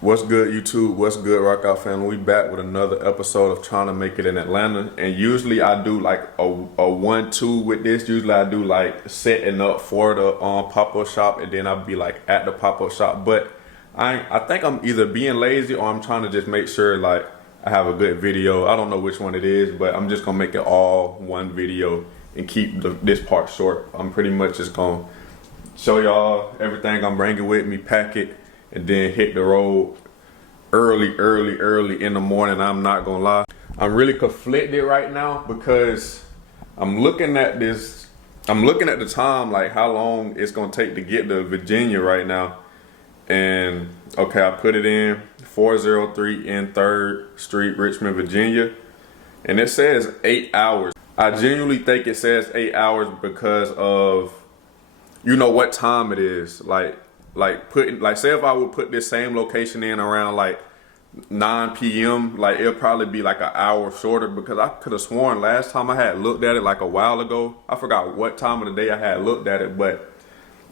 What's good, YouTube? What's good, Rock Out family? We back with another episode of Trying to Make It in Atlanta. And usually I do like a 1-2 with this. Usually I do like setting up for the pop-up shop, and then I'll be like at the pop-up shop. But I think I'm either being lazy or I'm trying to just make sure like I have a good video. I don't know which one it is, but I'm just gonna make it all one video and keep this part short. I'm pretty much just gonna show y'all everything I'm bringing with me, pack it, and then hit the road early in the morning. I'm not gonna lie, I'm really conflicted right now because I'm looking at the time, like how long it's gonna take to get to Virginia right now. And okay, I put it in 403 in 3rd Street, Richmond, Virginia, and it says 8 hours. I genuinely think it says 8 hours because of, you know, what time it is. Like say if I would put this same location in around like 9 p.m., like it'll probably be like an hour shorter, because I could have sworn last time I had looked at it like a while ago, I forgot what time of the day I had looked at it, but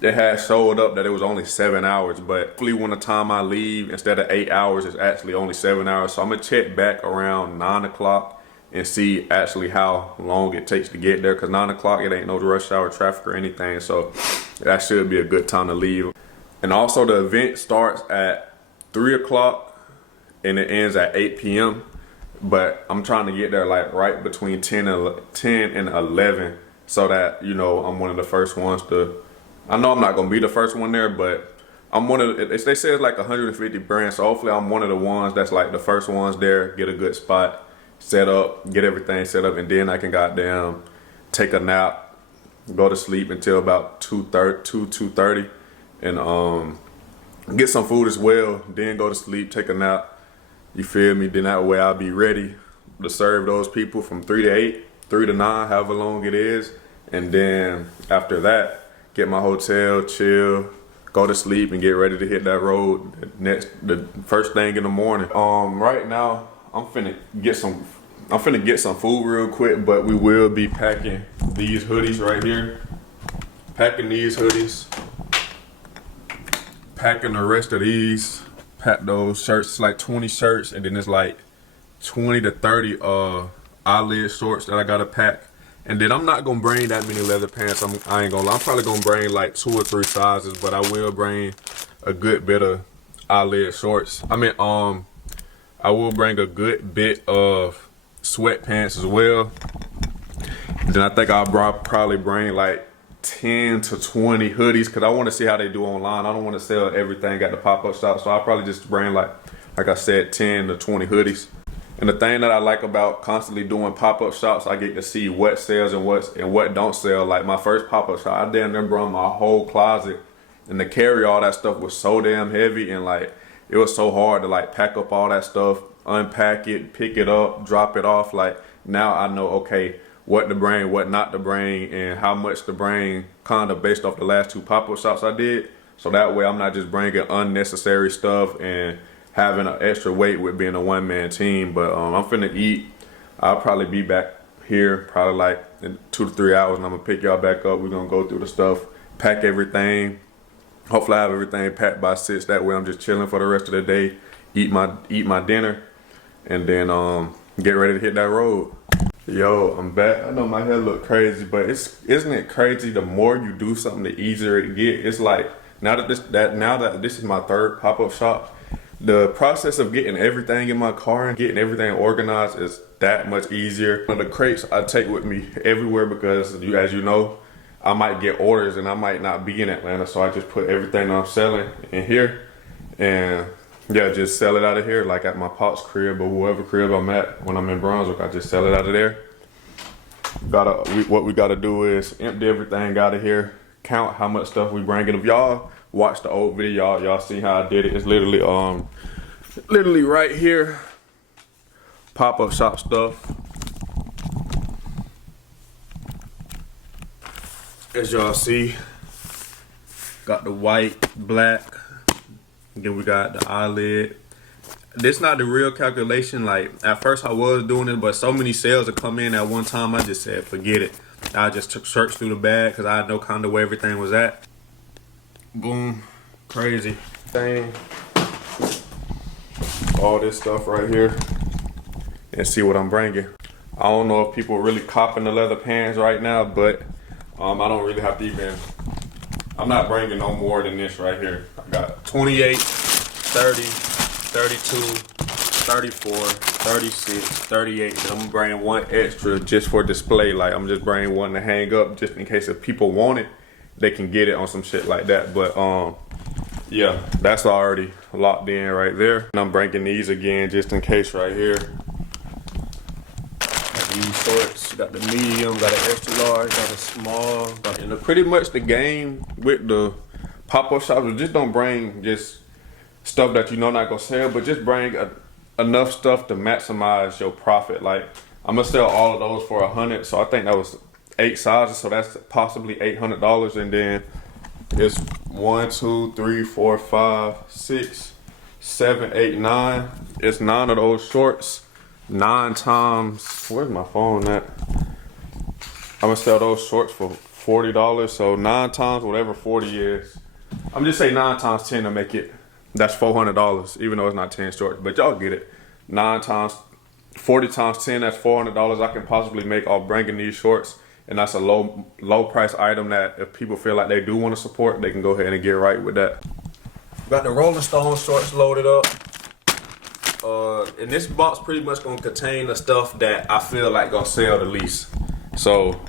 it had showed up that it was only 7 hours. But hopefully when the time I leave, instead of 8 hours, it's actually only 7 hours. So I'm gonna check back around 9 o'clock and see actually how long it takes to get there, because 9 o'clock it ain't no rush hour traffic or anything, so that should be a good time to leave. And also the event starts at 3 o'clock and it ends at 8 p.m. But I'm trying to get there like right between 10 and 11, so that, you know, I'm one of the first ones to, I know I'm not gonna be the first one there, but I'm one of the, they say it's like 150 brands, so hopefully I'm one of the ones that's like the first ones there, get a good spot, set up, get everything set up, and then I can goddamn take a nap, go to sleep until about 2:30, and get some food as well, then go to sleep, take a nap, you feel me? Then that way I'll be ready to serve those people from 3 to 8, 3 to 9, however long it is. And then after that, get my hotel, chill, go to sleep, and get ready to hit that road the first thing in the morning. Right now I'm finna get some food real quick, but we will be packing these hoodies right here, packing these hoodies, packing the rest of these, pack those shirts. It's like 20 shirts, and then it's like 20 to 30 eyelid shorts that I gotta pack. And then I'm not gonna bring that many leather pants. I ain't gonna lie, I'm probably gonna bring like 2 or 3 sizes, but I will bring a good bit of eyelid shorts. I will bring a good bit of sweatpants as well. Then I think I'll probably bring like 10 to 20 hoodies, because I want to see how they do online. I don't want to sell everything at the pop-up shop, so I'll probably just bring like I said, 10 to 20 hoodies. And the thing that I like about constantly doing pop-up shops, I get to see what sells and what don't sell. Like my first pop-up shop, I damn near brought my whole closet, and to carry all that stuff was so damn heavy, and like it was so hard to like pack up all that stuff, unpack it, pick it up, drop it off. Like now I know, okay, what to bring, what not to bring, and how much to bring, kind of based off the last 2 pop-up shops I did. So that way I'm not just bringing unnecessary stuff and having an extra weight with being a one-man team. But I'm finna eat. I'll probably be back here probably like in 2 to 3 hours, and I'm gonna pick y'all back up. We're gonna go through the stuff, pack everything. Hopefully I have everything packed by 6. That way I'm just chilling for the rest of the day, eat my dinner, and then get ready to hit that road. Yo, I'm back. I know my hair look crazy, but isn't it crazy? The more you do something, the easier it get. It's like now that this is my 3rd pop-up shop, the process of getting everything in my car and getting everything organized is that much easier. One of the crates I take with me everywhere, because as you know, I might get orders and I might not be in Atlanta, so I just put everything I'm selling in here, and yeah, just sell it out of here, like at my pop's crib or whoever crib I'm at when I'm in Brunswick. I just sell it out of there. What we gotta do is empty everything out of here, count how much stuff we bring in. If y'all watch the old video, y'all see how I did it. It's literally right here, pop-up shop stuff. As y'all see, got the white, black, then we got the eyelid. This not the real calculation. Like at first I was doing it, but so many sales that come in at one time, I just said forget it. I just took search through the bag because I had no kind of where everything was at. Boom, crazy thing. all this stuff right here and see what I'm bringing. I don't know if people are really copping the leather pants right now, but I don't really have to even, I'm not bringing no more than this right here. I got 28, 30, 32, 34, 36, 38. And I'm bringing one extra just for display. Like I'm just bringing one to hang up just in case if people want it, they can get it on some shit like that. But yeah, that's already locked in right there. And I'm bringing these again just in case right here. These sorts, got the medium, got an extra large, got a small. And pretty much the game with the pop-up shops, just don't bring just stuff that you know not gonna sell, but just bring enough stuff to maximize your profit. Like I'm gonna sell all of those for $100, so I think that was 8 sizes, so that's possibly $800. And then it's 1, 2, 3, 4, 5, 6, 7, 8, 9. It's 9 of those shorts. 9 times, where's my phone at? I'm gonna sell those shorts for $40. So 9 times whatever 40 is. I'm just say 9 times 10 to make it, that's $400, even though it's not 10 shorts, but y'all get it. 9 times, 40 times 10, that's $400 I can possibly make off bringing these shorts. And that's a low price item that if people feel like they do want to support, they can go ahead and get right with that. Got the Rolling Stone shorts loaded up. And this box pretty much gonna contain the stuff that I feel like gonna sell the least. So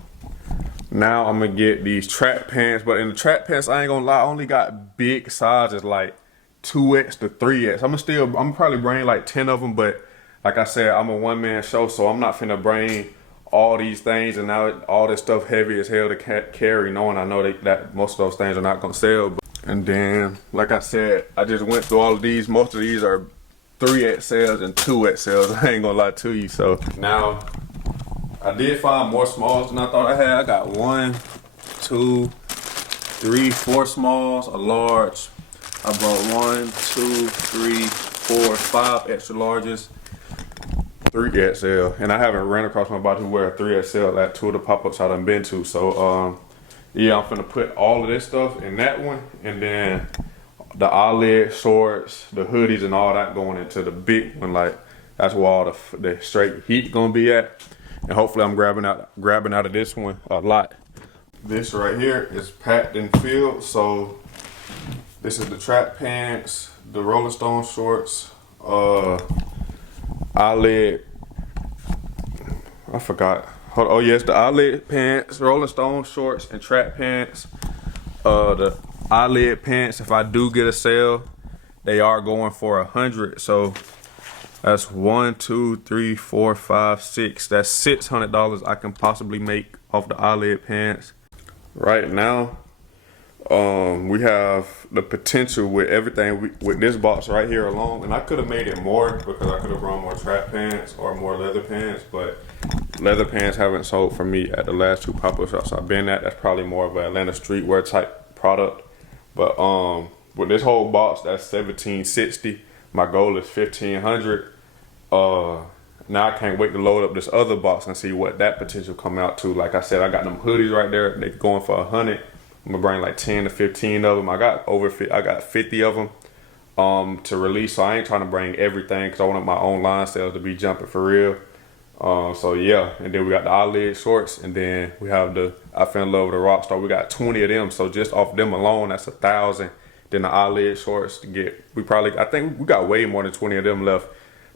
now I'm gonna get these track pants, but in the track pants, I ain't gonna lie, I only got big sizes like 2X to 3X. I'm probably bring like 10 of them, but like I said, I'm a one-man show, so I'm not finna bring all these things and now all this stuff heavy as hell to carry, knowing I know that most of those things are not gonna sell. And then, like I said, I just went through all of these. Most of these are 3X sales and 2X sales. I ain't gonna lie to you. So now I did find more smalls than I thought I had. I got 1, 2, 3, 4 smalls, a large. I brought 1, 2, 3, 4, 5 extra larges, 3XL, and I haven't ran across nobody who wear a 3XL at 2 of the pop-ups I done been to. So yeah, I'm finna put all of this stuff in that one, and then the eyelid shorts, the hoodies, and all that going into the big one. Like that's where all the straight heat gonna be at, and hopefully I'm grabbing out of this one a lot. This right here is packed and filled. So this is the track pants, the Rolling Stone shorts, eyelid. I forgot. Oh yes, the eyelid pants, Rolling Stone shorts, and track pants. The eyelid pants, if I do get a sale, they are going for $100. So that's 1, 2, 3, 4, 5, 6. That's $600 I can possibly make off the eyelid pants. Right now, we have the potential with everything with this box right here alone, and I could have made it more because I could have brought more track pants or more leather pants, but leather pants haven't sold for me at the last 2 pop-up shops I've been at. That's probably more of an Atlanta streetwear type product. But with this whole box, that's $1,760. My goal is $1,500. Now I can't wait to load up this other box and see what that potential come out to. Like I said, I got them hoodies right there. They're going for $100. I'm gonna bring like 10 to 15 of them. I got 50 of them to release. So I ain't trying to bring everything because I want my own line sales to be jumping for real. So yeah, and then we got the eyelid shorts, and then we have the I Fell in Love with a Rockstar. We got 20 of them, so just off them alone, that's $1,000. Then the eyelid shorts to get, I think we got way more than 20 of them left.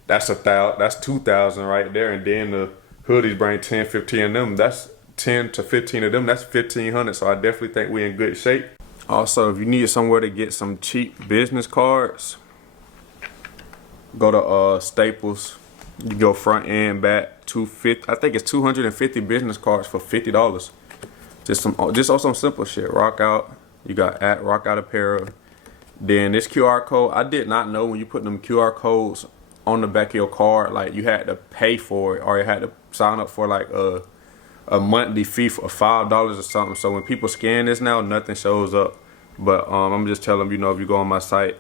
That's $1,000. That's $2,000 right there. And then the hoodies bring 10, 15 of them. That's 10 to 15 of them. That's $1,500. So I definitely think we in good shape. Also, if you need somewhere to get some cheap business cards, go to Staples. You go front and back, 250. I think it's 250 business cards for $50. Just on some simple shit. Rock Out. You got at Rock Out Apparel. Then this QR code. I did not know when you put them QR codes on the back of your card, like you had to pay for it or you had to sign up for like a monthly fee for $5 or something. So when people scan this now, nothing shows up. But I'm just telling them, if you go on my site,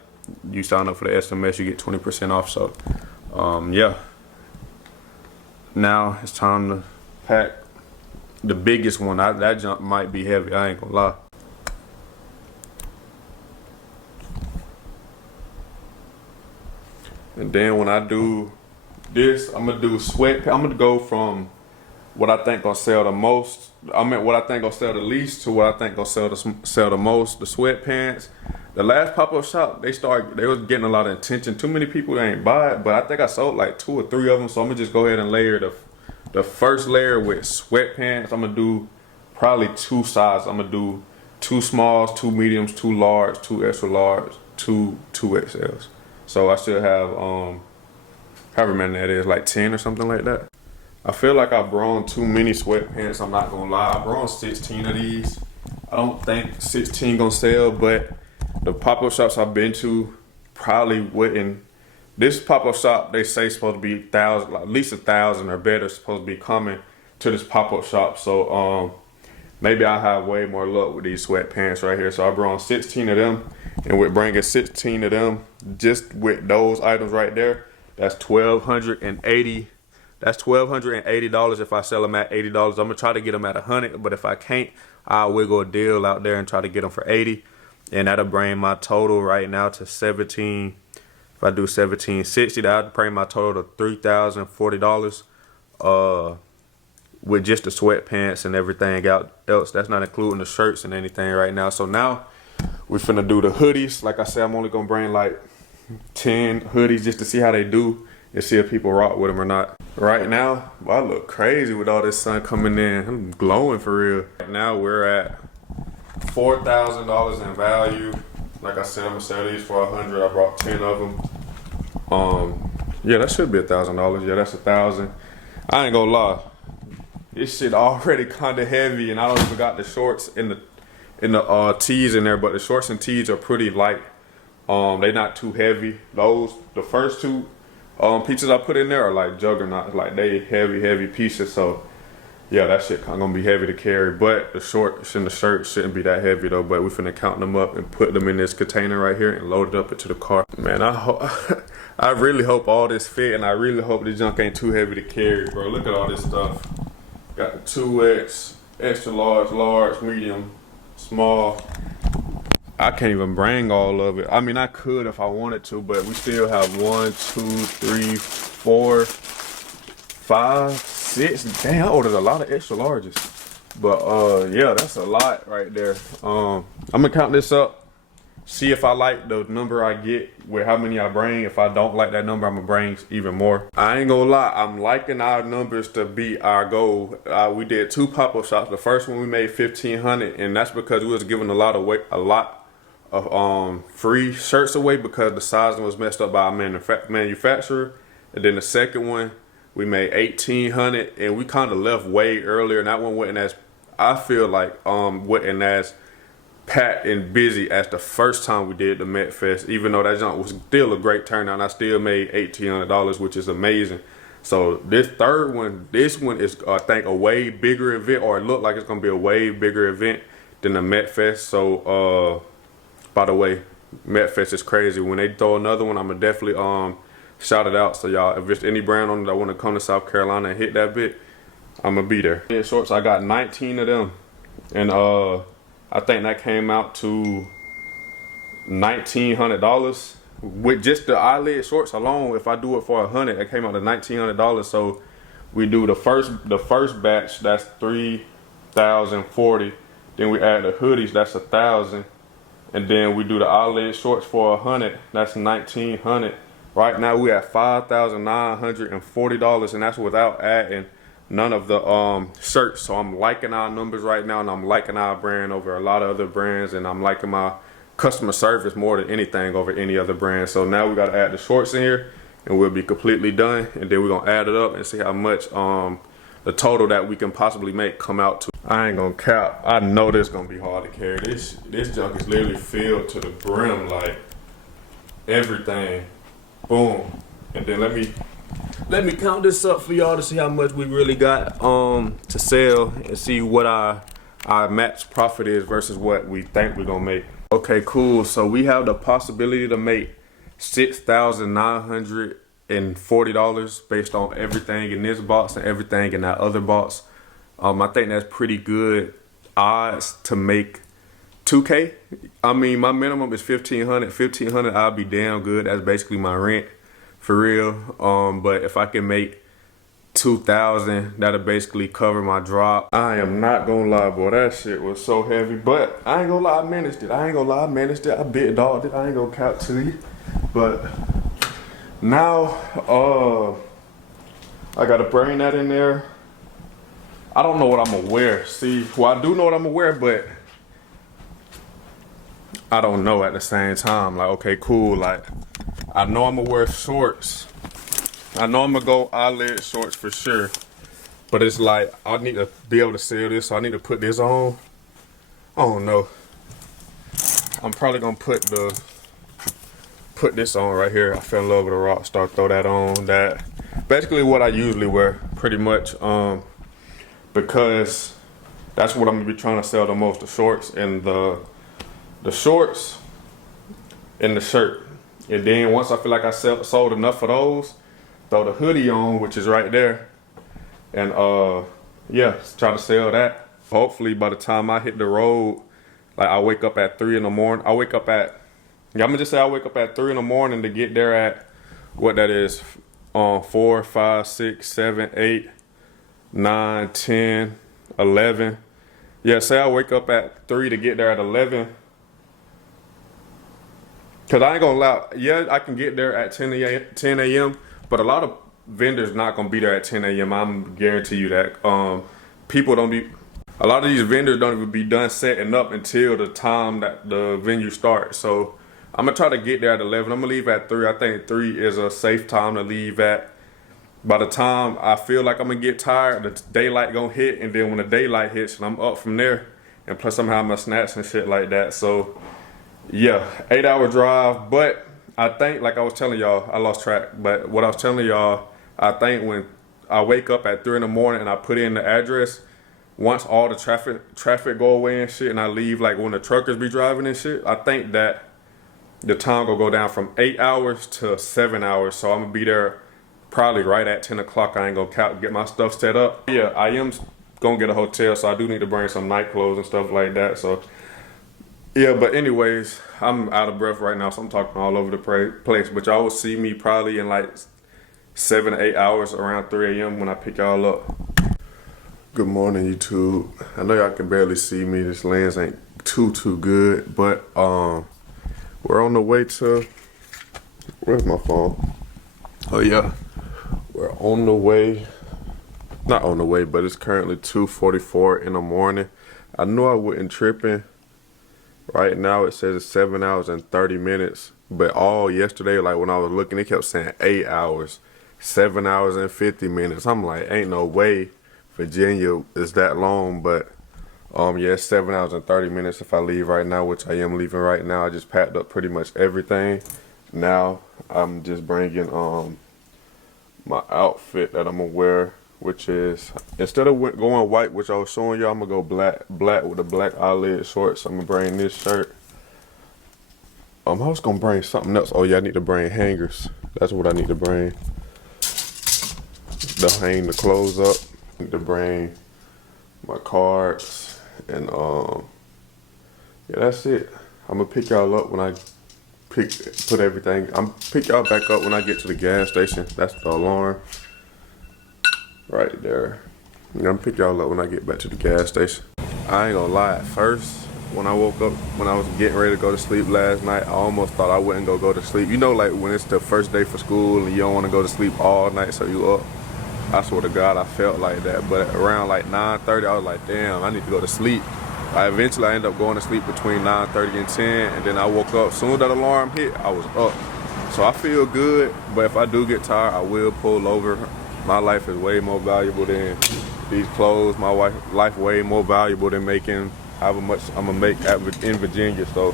you sign up for the SMS, you get 20% off. So yeah. Now it's time to pack the biggest one. That jump might be heavy, I ain't gonna lie. And then when I do this, I'm gonna do sweat. I'm gonna go from what I think gonna sell the most. What I think gonna sell the least to what I think gonna sell the most. The sweatpants. The last pop-up shop, they was getting a lot of attention. Too many people ain't buy it, but I think I sold like 2 or 3 of them. So I'm gonna just go ahead and layer the first layer with sweatpants. I'm gonna do probably 2 sizes. I'm gonna do 2 smalls, 2 mediums, 2 large, 2 extra large, 2 XLs. So I should have however many that is, like 10 or something like that. I feel like I brought too many sweatpants, I'm not gonna lie. I brought 16 of these. I don't think 16 gonna sell, but the pop-up shops I've been to probably wouldn't. This pop-up shop, they say supposed to be 1,000, at least 1,000 or better supposed to be coming to this pop-up shop. So maybe I have way more luck with these sweatpants right here. So I brought 16 of them, and with bringing 16 of them, just with those items right there, that's $1,280. That's $1,280 if I sell them at $80. I'm gonna try to get them at $100, but if I can't, I'll wiggle a deal out there and try to get them for $80, and that'll bring my total right now to 17. If I do 1760, that'll bring my total to $3,040. With just the sweatpants and everything else. That's not including the shirts and anything right now. So now we finna do the hoodies. Like I said, I'm only gonna bring like 10 hoodies just to see how they do and see if people rock with them or not. Right now, I look crazy with all this sun coming in. I'm glowing for real. Right now we're at $4,000 in value. Like I said, I'm gonna sell these for $100. I brought 10 of them. Yeah, that should be $1,000. Yeah, that's 1,000. I ain't gonna lie. This shit already kinda heavy, and I don't even got the shorts and the tees in there, but the shorts and tees are pretty light. They not too heavy. The first 2 pieces I put in there are like juggernauts, like they heavy pieces. So yeah, that shit gonna be heavy to carry. But the shorts and the shirt shouldn't be that heavy though. But we finna count them up and put them in this container right here and load it up into the car. Man, I really hope all this fit, and I really hope this junk ain't too heavy to carry, bro. Look at all this stuff. Got the 2X, extra large, large, medium, small. I can't even bring all of it. I mean, I could if I wanted to, but we still have 1, 2, 3, 4, 5, 6. Damn, I ordered a lot of extra larges. But yeah, that's a lot right there. I'm gonna count this up, see if I like the number I get with how many I bring. If I don't like that number, I'm gonna bring even more. I ain't gonna lie, I'm liking our numbers to beat our goal. We did 2 pop-up shops. The first one we made $1,500, and that's because we was giving a lot of free shirts away because the sizing was messed up by our manufacturer. And then the second one we made $1,800, and we kind of left way earlier, and that one wasn't as, I feel like wasn't as packed and busy as the first time we did the Met Fest. Even though that junk was still a great turnout, and I still made $1,800, which is amazing. So this third one, this one is I think a way bigger event, or it looked like it's gonna be a way bigger event than the Met Fest. So by the way, Met Fest is crazy. When they throw another one, I'm gonna definitely shout it out. So y'all, if there's any brand on it that want to come to South Carolina and hit that bit, I'm gonna be there. In shorts, I got 19 of them, and I think that came out to $1,900 with just the eyelid shorts alone. If I do it for $100, it came out to $1,900. So we do the first batch, that's $3,040. Then we add the hoodies, that's $1,000. And then we do the eyelid shorts for $100, that's $1,900. Right now we at $5,940, and that's without adding none of the shirts. So I'm liking our numbers right now, and I'm liking our brand over a lot of other brands, and I'm liking my customer service more than anything over any other brand. So now we gotta add the shorts in here, and we'll be completely done. And then we're gonna add it up and see how much the total that we can possibly make come out to. I ain't gonna cap. I know this gonna be hard to carry. This junk is literally filled to the brim, like everything. Boom. And then let me count this up for y'all to see how much we really got to sell, and see what our max profit is versus what we think we're gonna make. Okay, cool. So we have the possibility to make $6,940 based on everything in this box and everything in that other box. I think that's pretty good odds to make $2K. I mean, my minimum is $1,500. $1,500, I'll be damn good. That's basically my rent. for real. But if I can make 2,000, that'll basically cover my drop. I am not gonna lie, boy, that shit was so heavy. But I ain't gonna lie, I managed it. I big dogged it. I ain't gonna count to you. But now, I gotta bring that in there. I don't know what I'm gonna wear. See, well, I do know what I'm gonna wear, but I don't know at the same time. Like, okay, cool. Like, I know I'm gonna wear shorts. I know I'm gonna go eyelid shorts for sure. But it's like, I need to be able to sell this, so I need to put this on. I don't know. I'm probably gonna put this on right here. I fell in love with a rock star, throw that on. That basically what I usually wear, pretty much. Because that's what I'm gonna be trying to sell the most, the shorts and the shorts and the shirt. And then once I feel like I sold enough of those, throw the hoodie on, which is right there. And yeah, try to sell that. Hopefully by the time I hit the road, like I wake up at 3 in the morning. I'm gonna just say I wake up at 3 in the morning to get there at, what that is, 4, 5, 6, 7, 8, 9, 10, 11. Yeah, say I wake up at 3 to get there at 11. Cause I ain't gonna lie, yeah, I can get there at 10 a.m. But a lot of vendors not gonna be there at 10 a.m. I'm guarantee you that. A lot of these vendors don't even be done setting up until the time that the venue starts. So I'm gonna try to get there at 11. I'm gonna leave at 3. I think 3 is a safe time to leave at. By the time I feel like I'm gonna get tired, the daylight gonna hit, and then when the daylight hits, I'm up from there. And plus I'm having my snacks and shit like that. So yeah, 8-hour drive. But I think, like I was telling y'all, I lost track. But what I was telling y'all, I think when I wake up at 3 in the morning and I put in the address, once all the traffic go away and shit, and I leave, like when the truckers be driving and shit, I think that the time gonna go down from 8 hours to 7 hours. So I'm gonna be there probably right at 10 o'clock. I ain't gonna get my stuff set up. Yeah, I am gonna get a hotel, so I do need to bring some night clothes and stuff like that. So yeah, but anyways, I'm out of breath right now, so I'm talking all over the place. But y'all will see me probably in like 7 to 8 hours around 3 a.m. when I pick y'all up. Good morning, YouTube. I know y'all can barely see me. This lens ain't too good, but we're on the way to, where's my phone? Oh yeah, we're on the way. Not on the way, but it's currently 2:44 in the morning. I knew I wasn't tripping. Right now it says it's 7 hours and 30 minutes, but all yesterday, like when I was looking, it kept saying 8 hours, 7 hours and 50 minutes. I'm like, ain't no way Virginia is that long. But yeah, it's 7 hours and 30 minutes if I leave right now, which I am leaving right now. I just packed up pretty much everything. Now I'm just bringing my outfit that I'm gonna wear, which is, instead of going white, which I was showing y'all, I'm gonna go black with the black eyelid shorts. I'm gonna bring this shirt. I was gonna bring something else. Oh yeah, I need to bring hangers. That's what I need to bring. To hang the clothes up. I need to bring my cards, and yeah, that's it. I'm gonna pick y'all up when I put everything. Pick y'all back up when I get to the gas station. That's the alarm right there. I'm gonna pick y'all up when I get back to the gas station. I ain't gonna lie, at first, when I woke up, when I was getting ready to go to sleep last night, I almost thought I wouldn't go to sleep. You know, like when it's the first day for school and you don't wanna go to sleep all night, so you up. I swear to God, I felt like that. But around like 9:30, I was like, damn, I need to go to sleep. Eventually, I ended up going to sleep between 9:30 and 10, and then I woke up. As soon as that alarm hit, I was up. So I feel good, but if I do get tired, I will pull over. My life is way more valuable than these clothes. My life way more valuable than making however much I'm gonna make in Virginia. So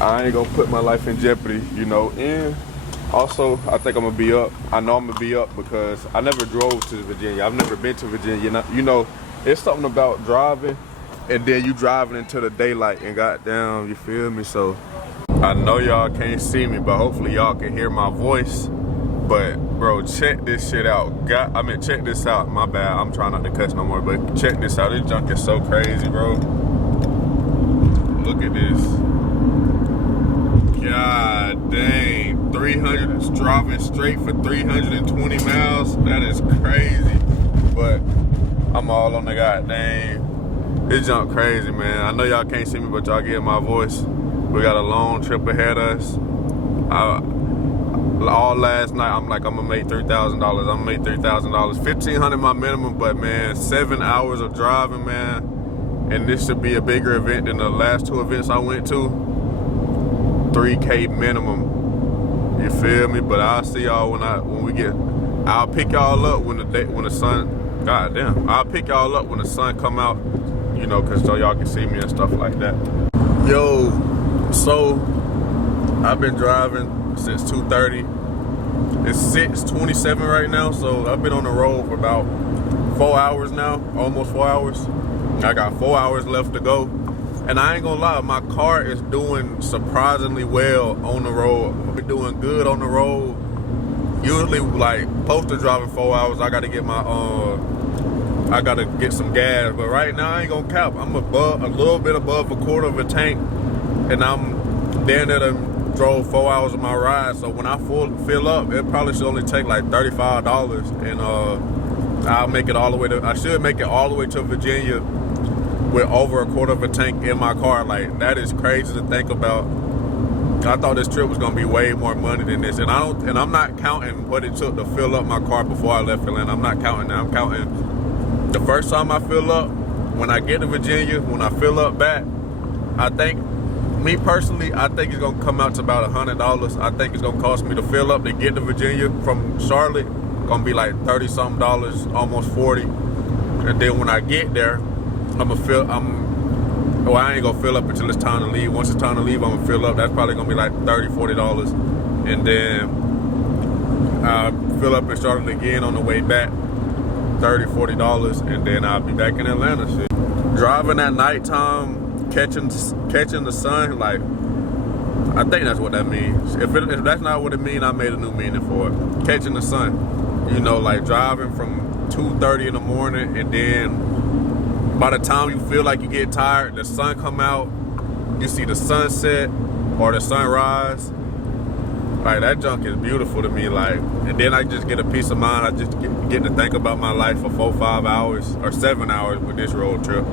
I ain't gonna put my life in jeopardy, you know. And also, I think I'm gonna be up. I know I'm gonna be up because I never drove to Virginia. I've never been to Virginia. You know, it's something about driving and then you driving into the daylight and goddamn, you feel me? So I know y'all can't see me, but hopefully y'all can hear my voice. But bro, check this shit out. Check this out. My bad, I'm trying not to cuss no more, but check this out. This junk is so crazy, bro. Look at this. God dang. 300, it's driving straight for 320 miles. That is crazy. But I'm all on the goddamn. This junk crazy, man. I know y'all can't see me, but y'all get my voice. We got a long trip ahead of us. All last night, I'm like, I'm gonna make $3,000. I'm gonna make $3,000. $1,500 my minimum, but man, 7 hours of driving, man. And this should be a bigger event than the last 2 events I went to. 3K minimum. You feel me? But I'll see y'all I'll pick y'all up when the sun. God damn. I'll pick y'all up when the sun come out. You know, cause so y'all can see me and stuff like that. Yo, so I've been driving since 2:30. It's 6:27 right now, so I've been on the road for about 4 hours now, almost 4 hours. I got 4 hours left to go. And I ain't gonna lie, my car is doing surprisingly well on the road. I've been doing good on the road. Usually, like, supposed to driving 4 hours, I gotta get I gotta get some gas. But right now, I ain't gonna cap. I'm a little bit above a quarter of a tank. And I'm down there and drove 4 hours of my ride. So when I fill up, it probably should only take like $35. And I'll make it all the way I should make it all the way to Virginia with over a quarter of a tank in my car. Like, that is crazy to think about. I thought this trip was gonna be way more money than this, and I'm not counting what it took to fill up my car before I left Atlanta. I'm not counting that. I'm counting the first time I fill up, when I get to Virginia, when I fill up back. I think, me personally, I think it's gonna come out to about $100. I think it's gonna cost me to fill up to get to Virginia from Charlotte. Gonna be like $30-something, almost 40. And then when I get there, I ain't gonna fill up until it's time to leave. Once it's time to leave, I'm gonna fill up. That's probably gonna be like $30-$40. And then I'll fill up in Charlotte again on the way back, $30-$40. And then I'll be back in Atlanta. Shit. Driving at nighttime, catching the sun, like, I think that's what that means. If that's not what it means, I made a new meaning for it. Catching the sun. You know, like driving from 2:30 in the morning, and then by the time you feel like you get tired, the sun come out, you see the sunset or the sunrise. Like, that junk is beautiful to me. Like, and then I just get a peace of mind. I just get to think about my life for 4-5 hours or 7 hours with this road trip.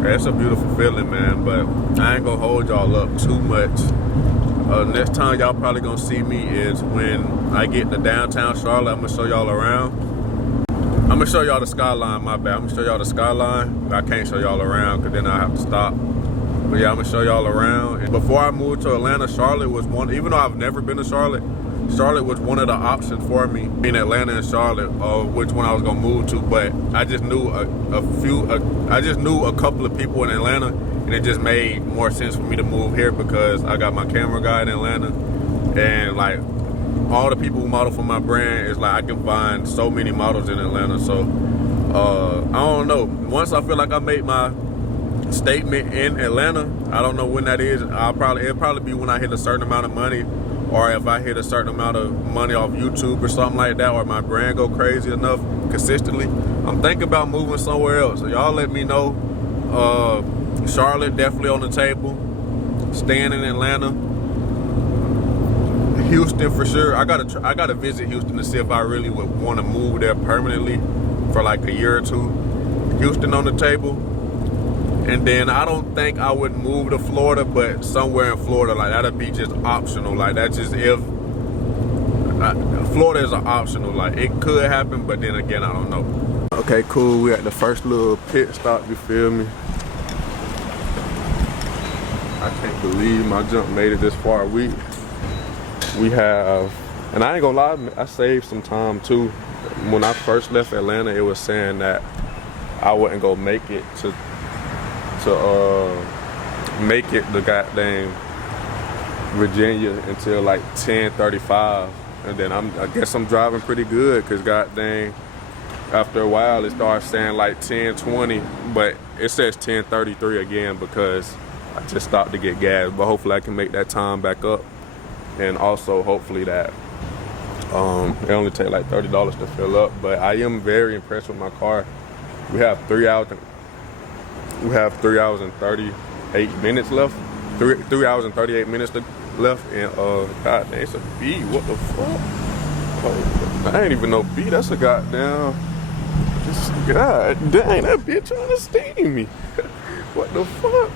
It's a beautiful feeling, man. But I ain't gonna hold y'all up too much. Next time y'all probably gonna see me is when I get to downtown Charlotte. I'm gonna show y'all around. I'm gonna show y'all the skyline, my bad. I'm gonna show y'all the skyline. I can't show y'all around because then I have to stop. But yeah, I'm gonna show y'all around. And before I moved to Atlanta, Charlotte was even though I've never been to Charlotte was one of the options for me in Atlanta and Charlotte, which one I was gonna move to. But I just knew I just knew a couple of people in Atlanta, and it just made more sense for me to move here because I got my camera guy in Atlanta, and like, all the people who model for my brand is like, I can find so many models in Atlanta. So I don't know. Once I feel like I made my statement in Atlanta, I don't know when that is. It'll probably be when I hit a certain amount of money, or if I hit a certain amount of money off YouTube or something like that, or my brand go crazy enough consistently. I'm thinking about moving somewhere else. So y'all let me know. Charlotte definitely on the table. Staying in Atlanta. Houston for sure. I gotta visit Houston to see if I really would want to move there permanently for like a year or two. Houston on the table. And then I don't think I would move to Florida, but somewhere in Florida, like, that'd be just optional. Like, that's just if Florida is an optional. Like, it could happen, but then again, I don't know. Okay, cool. We at the first little pit stop. You feel me? I can't believe my jump made it this far. We have, and I ain't gonna lie, I saved some time too. When I first left Atlanta, it was saying that I wouldn't go make it to the goddamn Virginia until like 10:35, and then I guess I'm driving pretty good, cause goddamn, after a while it starts saying like 10:20, but it says 10:33 again because I just stopped to get gas. But hopefully I can make that time back up. And also hopefully that it only takes like $30 to fill up. But I am very impressed with my car. We have 3 hours and 38 minutes left. 3 hours and 38 minutes left and god dang, it's a B. What the fuck? Oh, I ain't even no B. That's a goddamn. God dang, that bitch trying to sting me. What the fuck?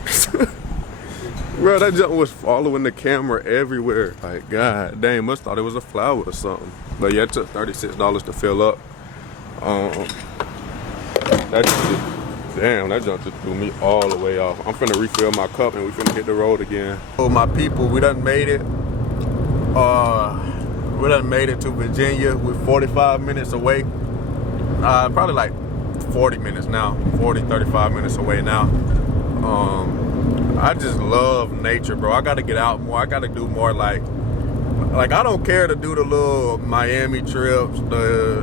Bro, that junk was following the camera everywhere. Like, god dang, must thought it was a flower or something. But yeah, it took $36 to fill up. Damn, that junk just threw me all the way off. I'm finna refill my cup and we finna hit the road again. Oh, my people, we done made it. We done made it to Virginia. We're 45 minutes away. Probably like 40 minutes now. 40, 35 minutes away now. I just love nature, bro. I gotta get out more. I gotta do more like I don't care to do the little Miami trips. I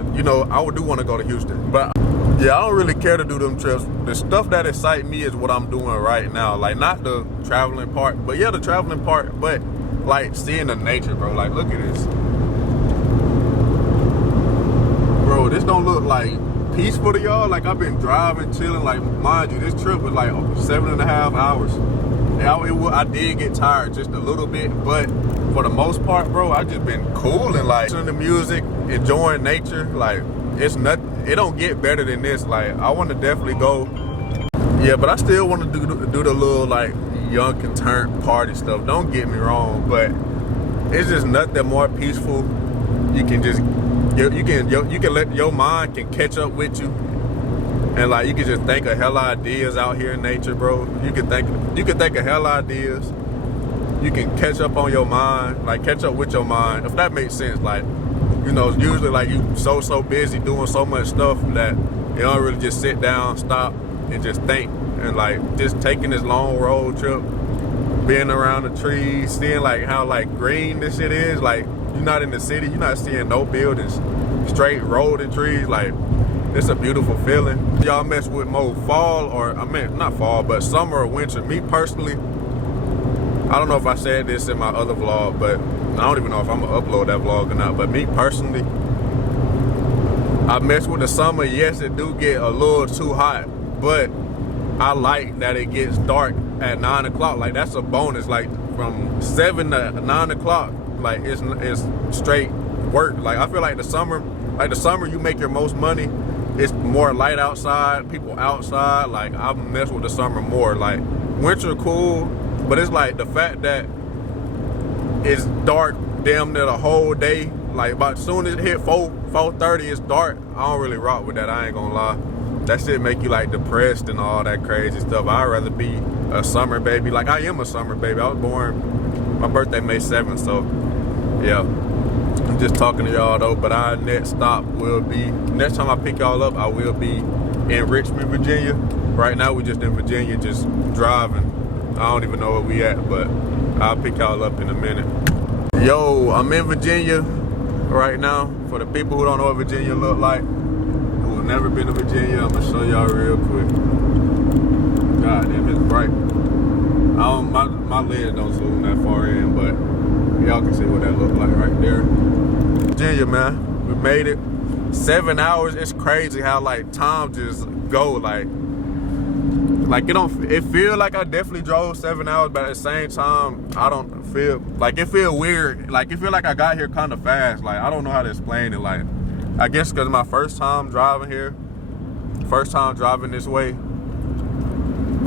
do want to go to Houston, but yeah, I don't really care to do them trips. The stuff that excites me is what I'm doing right now. Like, not the traveling part, but yeah, the traveling part, but like seeing the nature, bro. Like, look at this. Bro, this don't look like peaceful to y'all. Like, I've been driving, chilling. Like, mind you, this trip was like 7.5 hours. I did get tired just a little bit, but for the most part, bro, I just been cool and like listening to music, enjoying nature. Like, it's nothing. It don't get better than this. Like, I want to definitely go. Yeah, but I still want to do the little like young and turn party stuff. Don't get me wrong, but it's just nothing more peaceful. You can just you can let your mind can catch up with you, and like you can just think of hella ideas out here in nature, bro. You can think of hella ideas. You can catch up on your mind, like catch up with your mind, if that makes sense. Like, usually like you so busy doing so much stuff that you don't really just sit down, stop, and just think. And like just taking this long road trip, being around the trees, seeing like how like green this shit is. Like, you're not in the city, you're not seeing no buildings, straight road and trees. Like, it's a beautiful feeling. Y'all mess with more fall, or I mean not fall, but summer or winter. Me personally, I don't know if I said this in my other vlog, but I don't even know if I'm gonna upload that vlog or not. But me personally, I mess with the summer. Yes, it do get a little too hot, but I like that it gets dark at 9 o'clock. Like, that's a bonus. Like, from 7 to 9 o'clock, like it's straight work. Like, I feel like the summer you make your most money. It's more light outside, people outside. Like, I mess with the summer more. Like, winter cool, but it's like the fact that it's dark damn near the whole day. Like, about as soon as it hit 4:30, it's dark. I don't really rock with that, I ain't gonna lie. That shit make you like depressed and all that crazy stuff. I'd rather be a summer baby. Like, I am a summer baby. I was born, my birthday May 7th, so yeah. I'm just talking to y'all though, but our next stop will be, next time I pick y'all up, I will be in Richmond, Virginia. Right now we just in Virginia, just driving. I don't even know where we at, but I'll pick y'all up in a minute. Yo, I'm in Virginia right now. For the people who don't know what Virginia look like, who have never been to Virginia, I'm gonna show y'all real quick. God damn, it's bright. My lens don't zoom that far in, but y'all can see what that look like right there. Virginia, man, we made it. 7 hours. It's crazy how like time just go. Like it feel like I definitely drove 7 hours, but at the same time I don't feel like it feel weird. Like, it feel like I got here kind of fast. Like, I don't know how to explain it. Like, I guess because my first time driving here, first time driving this way,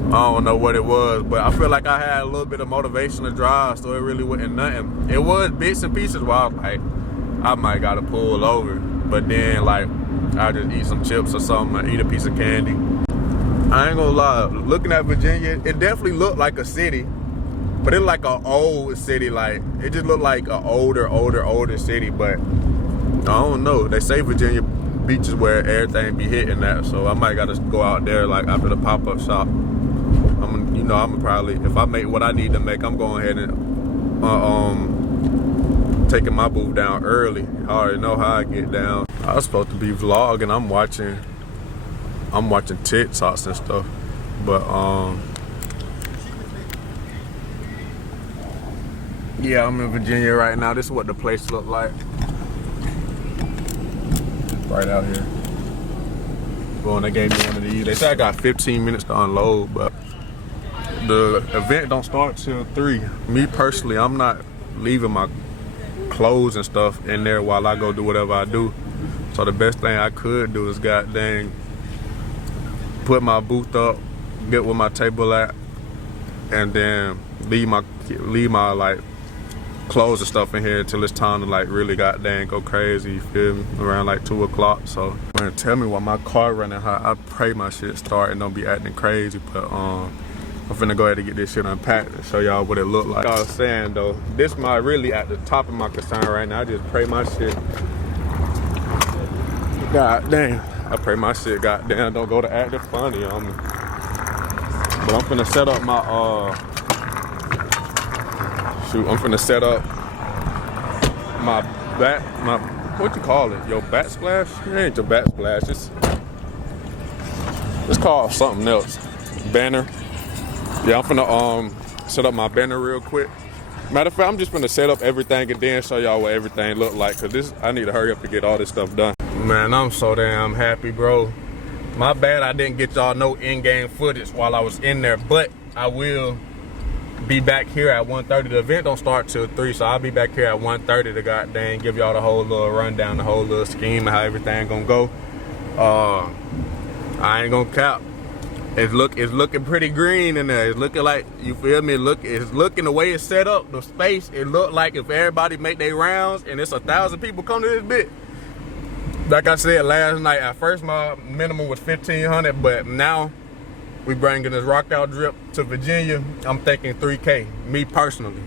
I don't know what it was, but I feel like I had a little bit of motivation to drive, so it really wasn't nothing. It was bits and pieces where I was like, I might gotta pull over, but then like I just eat some chips or something, or eat a piece of candy. I ain't gonna lie, looking at Virginia, it definitely looked like a city, but it's like an old city. Like, it just looked like an older city, but I don't know. They say Virginia Beach is where everything be hitting at, so I might gotta go out there like after the pop-up shop. I'm probably, if I make what I need to make, I'm going ahead and taking my booth down early. I already know how I get down. I was supposed to be vlogging. I'm watching TikToks and stuff, but yeah, I'm in Virginia right now. This is what the place look like. Right out here. Boom, they gave me one of these. They said I got 15 minutes to unload, but the event don't start till 3. Me personally, I'm not leaving my clothes and stuff in there while I go do whatever I do. So the best thing I could do is goddamn put my booth up, get where my table at, and then leave my like clothes and stuff in here until it's time to like really goddamn go crazy, you feel me? Around like 2 o'clock. So man, tell me why my car running hot. I pray my shit start and don't be acting crazy, but I'm finna go ahead and get this shit unpacked and show y'all what it look like. Like I was saying though, this my really at the top of my concern right now. I just pray my shit, god damn, I pray my shit goddamn don't go to acting funny on me. But I'm finna set up my I'm finna set up my what you call it? Your backsplash? It ain't your backsplash. It's called something else. Banner. Yeah, I'm finna set up my banner real quick. Matter of fact, I'm just finna set up everything and then show y'all what everything look like, cause I need to hurry up to get all this stuff done. Man, I'm so damn happy, bro. My bad I didn't get y'all no in-game footage while I was in there, but I will be back here at 1:30. The event don't start till 3, so I'll be back here at 1:30 to goddamn give y'all the whole little rundown, the whole little scheme of how everything gonna go. I ain't gonna cap. It's looking pretty green in there. It's looking like, you feel me? It's looking the way it's set up, the space. It look like if everybody make their rounds and it's 1,000 people come to this bit. Like I said last night, at first my minimum was 1,500, but now we bringing this rock out drip to Virginia. I'm thinking 3K, me personally.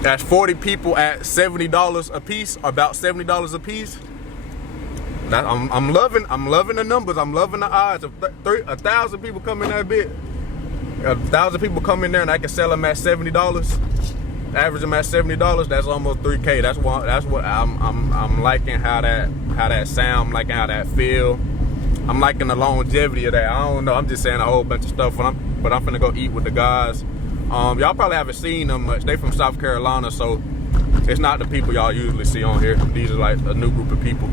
That's 40 people at $70 a piece, about $70 a piece. I'm loving the numbers. I'm loving the odds of 1,000 people come in that bit. 1,000 people come in there and I can sell them at $70. Average them at $70. That's almost 3K. That's what I'm liking how that sound. I'm liking how that feel. I'm liking the longevity of that. I don't know. I'm just saying a whole bunch of stuff. But I'm finna go eat with the guys. Y'all probably haven't seen them much. They from South Carolina, so it's not the people y'all usually see on here. These are like a new group of people.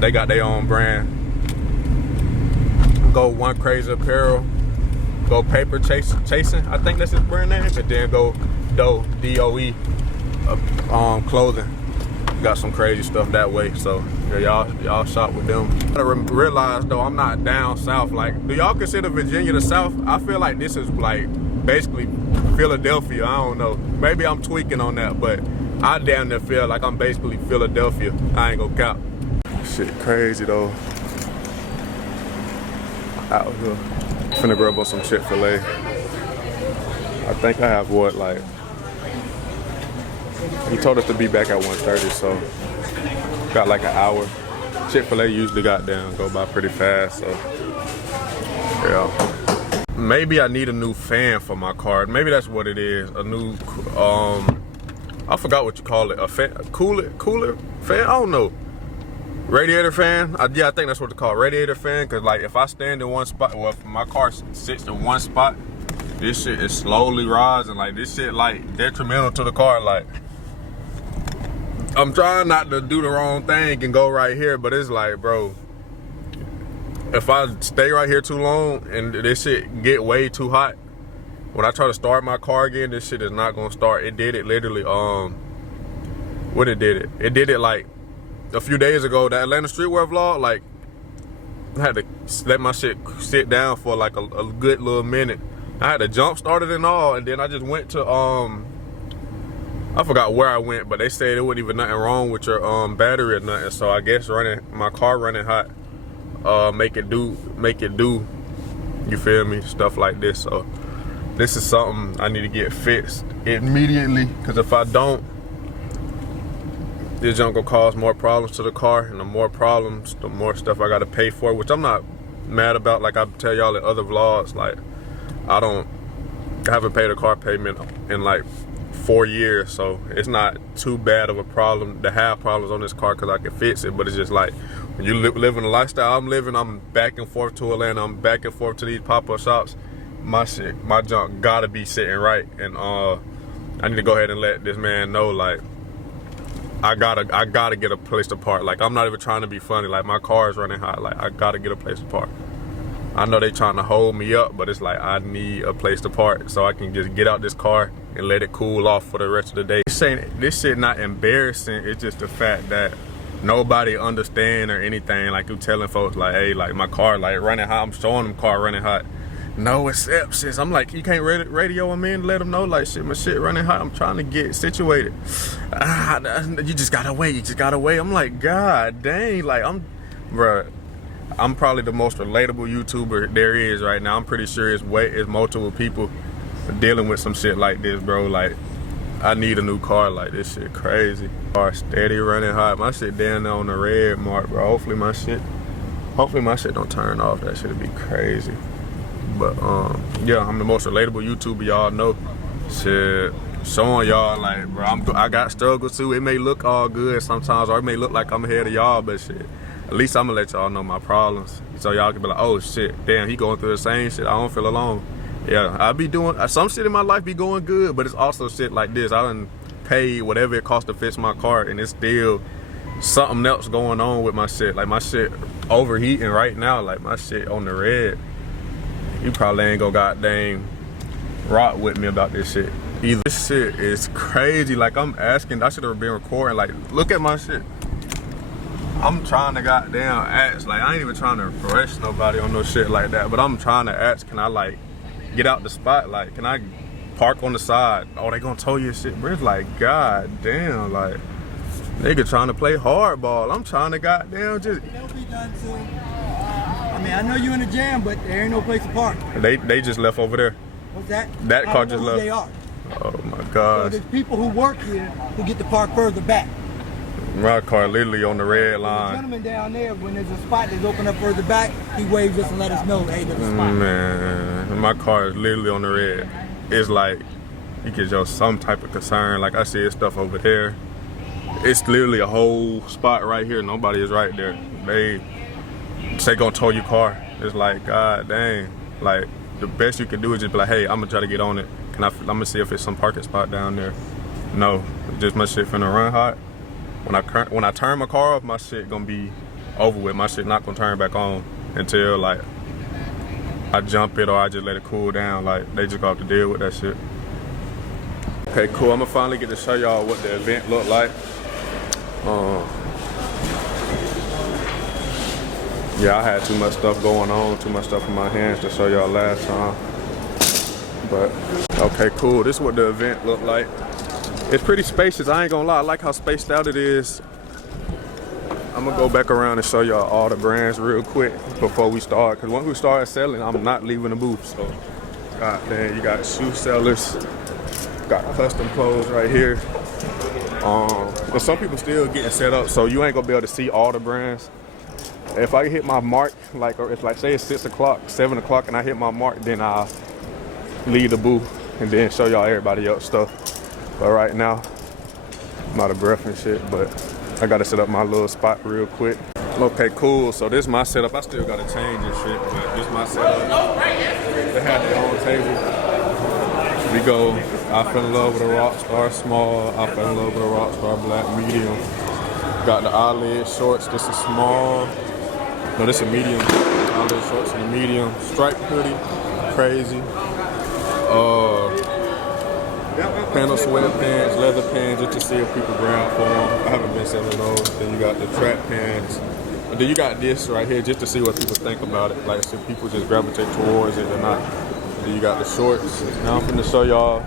They got their own brand. Go One Crazy Apparel. Go Paper Chasing. I think that's his brand name. And then go Doe, D-O-E, clothing. Got some crazy stuff that way. So yeah, y'all shop with them. I gotta realize though, I'm not down south. Like, do y'all consider Virginia the South? I feel like this is like basically Philadelphia. I don't know. Maybe I'm tweaking on that, but I damn near feel like I'm basically Philadelphia. I ain't gonna count. Shit crazy though. Out here. Finna grab up some Chick-fil-A. I think I have what, like, he told us to be back at 1:30, so got like an hour. Chick-fil-A usually go by pretty fast, so yeah. Maybe I need a new fan for my car. Maybe that's what it is. A new, I forgot what you call it. A fan, cooler fan? I don't know. Radiator fan? Yeah, I think that's what it's called. Radiator fan, because like if I stand in one spot, well, if my car sits in one spot, this shit is slowly rising. Like this shit like detrimental to the car. Like I'm trying not to do the wrong thing and go right here, but it's like, bro, if I stay right here too long and this shit get way too hot, when I try to start my car again, this shit is not gonna start. It did it literally, when it did it? It did it like a few days ago, the Atlanta streetwear vlog. Like, I had to let my shit sit down for like a good little minute. I had to jump start it and all, and then I just went to I forgot where I went, but they said there wasn't even nothing wrong with your battery or nothing. So I guess my car running hot, make it do. You feel me? Stuff like this. So this is something I need to get fixed immediately, because if I don't, this junk gonna cause more problems to the car, and the more problems, the more stuff I gotta pay for, which I'm not mad about. Like I tell y'all in other vlogs, like I haven't paid a car payment in like 4 years, so it's not too bad of a problem to have problems on this car, because I can fix it. But it's just like when you live in the lifestyle I'm living, I'm back and forth to Atlanta, I'm back and forth to these pop-up shops. My junk gotta be sitting right, and I need to go ahead and let this man know, like, I gotta get a place to park. Like, I'm not even trying to be funny. Like, my car is running hot. Like, I gotta get a place to park. I know they trying to hold me up, but it's like I need a place to park so I can just get out this car and let it cool off for the rest of the day. This shit not embarrassing. It's just the fact that nobody understand or anything. Like you telling folks like, hey, like my car like running hot. I'm showing them car running hot. No exceptions. I'm like, you can't radio them in, let them know like shit, my shit running hot. I'm trying to get situated. You just gotta wait. You just gotta wait. I'm like, God dang, like bruh. I'm probably the most relatable YouTuber there is right now. I'm pretty sure it's multiple people dealing with some shit like this, bro. Like, I need a new car. Like, this shit crazy. Car steady running hot. My shit down there on the red mark, bro. Hopefully my shit don't turn off. That shit'd be crazy. But yeah, I'm the most relatable YouTuber y'all know. Shit, showing y'all like, bro, I got struggles too. It may look all good sometimes, or it may look like I'm ahead of y'all, but shit. At least I'm gonna let y'all know my problems, so y'all can be like, oh shit, damn, he going through the same shit. I don't feel alone. Yeah, I be doing some shit in my life be going good, but it's also shit like this. I done paid whatever it costs to fix my car, and it's still something else going on with my shit. Like my shit overheating right now. Like my shit on the red. You probably ain't gonna goddamn rock with me about this shit either. This shit is crazy. Like I'm asking, I should have been recording. Like, look at my shit. I'm trying to goddamn ask, like I ain't even trying to rush nobody on no shit like that, but I'm trying to ask, can I like get out the spot? Like, can I park on the side? Oh, they gonna tow your shit, bro. It's like, god damn, like nigga trying to play hardball. I'm trying to goddamn just. They'll be done soon. I mean, I know you in the jam, but there ain't no place to park. They just left over there. What's that? That car just left. They are. Oh my god. So there's people who work here who get to park further back. My car literally on the red line. The gentleman down there, when there's a spot that's open up further back, he waves us and let us know, hey, there's a spot. Man, my car is literally on the red. It's like, you get your some type of concern. Like I see stuff over there. It's literally a whole spot right here. Nobody is right there. They gonna tow your car. It's like, god dang. Like, the best you can do is just be like, hey, I'm gonna try to get on it. I'm gonna see if it's some parking spot down there. No, just my shit finna run hot. When I turn my car off, my shit gonna be over with. My shit not gonna turn back on until like I jump it or I just let it cool down. Like they just gonna have to deal with that shit. Okay, cool. I'm gonna finally get to show y'all what the event looked like. Yeah, I had too much stuff going on, too much stuff in my hands to show y'all last time. But okay, cool. This is what the event looked like. It's pretty spacious, I ain't gonna lie. I like how spaced out it is. I'm gonna go back around and show y'all all the brands real quick before we start. Cause once we start selling, I'm not leaving the booth. So, god damn, you got shoe sellers, got custom clothes right here. But some people still getting set up, so you ain't gonna be able to see all the brands. If I hit my mark, like, or if like say it's 6 o'clock, 7 o'clock, and I hit my mark, then I'll leave the booth and then show y'all everybody else stuff. But right now, I'm out of breath and shit, but I gotta set up my little spot real quick. Okay, cool, so this is my setup. I still gotta change and shit, but this is my setup. They had their own table. We go, I fell in love with a Rockstar small, I fell in love with a Rockstar black medium. Got the eyelid shorts, this is small. No, this is a medium. Eyelid shorts and a medium. Striped hoodie, crazy. Panel sweatpants, leather pants, just to see if people grab for them. I haven't been selling those. Then you got the track pants. And then you got this right here just to see what people think about it. Like, if people just gravitate towards it or not. Then you got the shorts. Now I'm gonna show y'all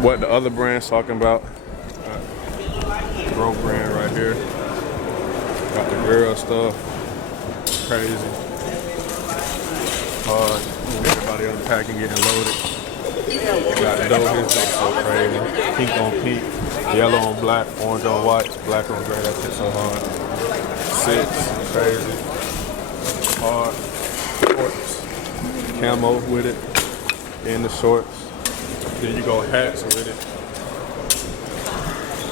what the other brand's talking about. Grown brand right here. Got the girl stuff. Crazy. Hard. Everybody unpacking, getting loaded. Got the Dohas, that's so crazy. Pink on pink, yellow on black, orange on white, black on gray, that shit's so hard. 6, crazy. Hard. Shorts. Camo with it. In the shorts. Then you go hats with it.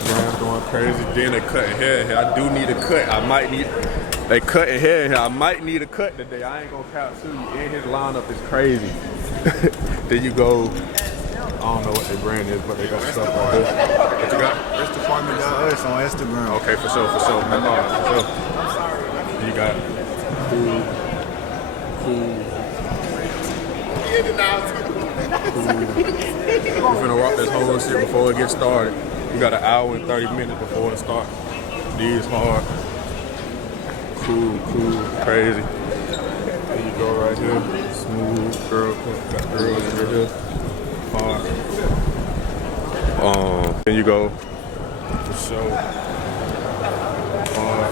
Brands going crazy. Then they cutting hair here. I do need a cut. I might need. They cutting hair here. I might need a cut today. I ain't gonna count to you. In his lineup is crazy. Then you go. I don't know what their brand is, but they got stuff right here. What you got? It's department.us on Instagram. Okay, for sure. For sure. You got food. We're finna rock this whole shit before it gets started. We got an hour and 30 minutes before it starts. These hard. Cool, crazy. There you go right here. Smooth girl. Got girls over here. Hard. Then you go for sure. Hard.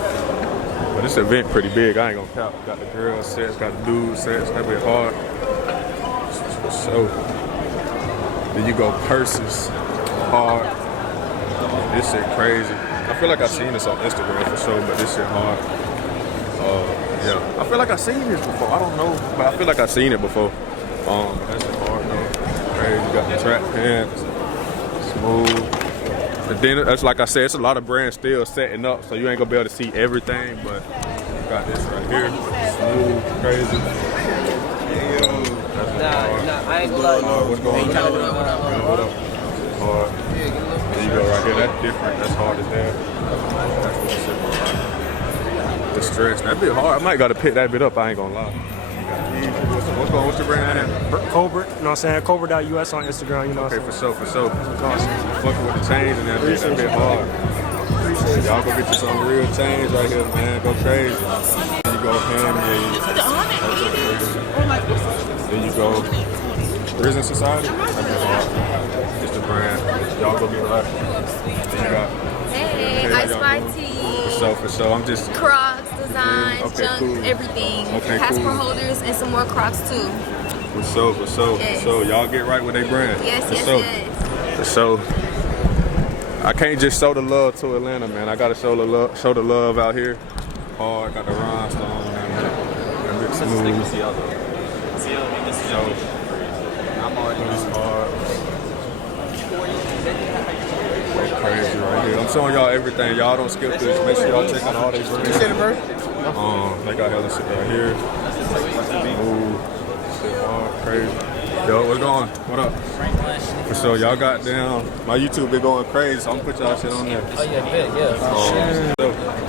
But this event pretty big. I ain't gonna count. Got the girl sets, got the dude sets. That be hard. For sure. Then you go purses. Hard. This shit crazy. I feel like I seen this on Instagram for sure, but this shit hard. Yeah. I feel like I seen this before. I don't know, but I feel like I seen it before. That shit hard though. Crazy. You got the track pants. Smooth. And then that's like I said, it's a lot of brands still setting up, so you ain't gonna be able to see everything, but you got this right here. Smooth, crazy. Nah, I ain't gonna lie. What's going on? What up? Hard. There you go right here. That's different. That's hard as hell. That's what shit looks like. The stretch. That bit hard. I might gotta pick that bit up. I ain't gonna lie. What's going on? What's your brand name? Cobra, you know what I'm saying? Cobra.us on Instagram, you know what I'm Okay, saying? for sure. Fucking with the chains and that bit hard. Y'all go get you some real chains right here, man. Go crazy. Then you go handmade. Then you go Prison Society. That bit hard. It's the brand. Y'all go get right. Then you got. Hey, Ice Bar Tea. For sure. I'm just Crocs, designs, okay, junk, cool. everything. Okay, Passport cool. holders and some more Crocs too. For sure. Yes. So y'all get right with their brand. Yes. For sure. I can't just show the love to Atlanta, man. I gotta show the love out here. Hard, got the rhinestone and that bit smooth. So, I'm already hard. Crazy right here. I'm showing y'all everything. Y'all don't skip this. Make sure y'all check out all these brands. They got hella shit right here. Ooh, shit hard, crazy. Yo, what's going? What up? For sure, y'all got down. My YouTube been going crazy, so I'm gonna put y'all shit on there. Oh yeah, big, yeah.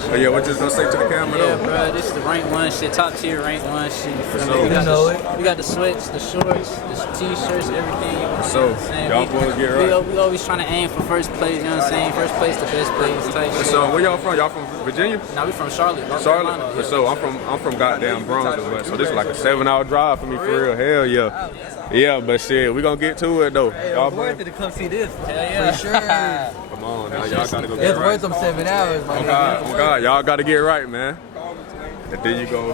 Oh yeah, what you gonna say to the camera Yeah, though? bro, this is the rank 1 shit, top tier rank 1 shit. For sure. We got the sweats, the shorts, the t-shirts, everything. So, y'all boys get right. We always trying to aim for first place, you know what I'm saying? First place, the best place type shit. So, where y'all from? Y'all from Virginia? Now we from Charlotte. North Charlotte? Carolina, For yeah. sure, I'm from goddamn Bronzeville, so this is like a 7-hour drive for me for real. Hell yeah. Yeah, but shit, we gonna get to it though. Y'all Worth it to come see this. Hell yeah. For sure. come on now, y'all gotta go get It's right. worth them 7 hours, my Oh nigga. God, y'all gotta get right, man. And then you go.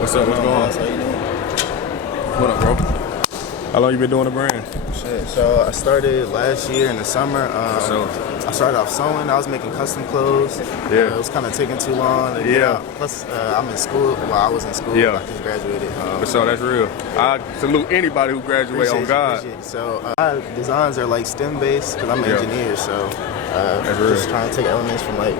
What's up? What's going on? What up, bro? How long you been doing the brand? Shit. So I started last year in the summer. I started off sewing. I was making custom clothes. Yeah. It was kind of taking too long. And, Yeah. Plus, I'm in school. Well, I was in school. Yeah. I just graduated. For sure, that's real. I salute anybody who graduates on God. Appreciate it. So my designs are like STEM based because I'm an Yeah. engineer. So That's real. just trying to take elements from like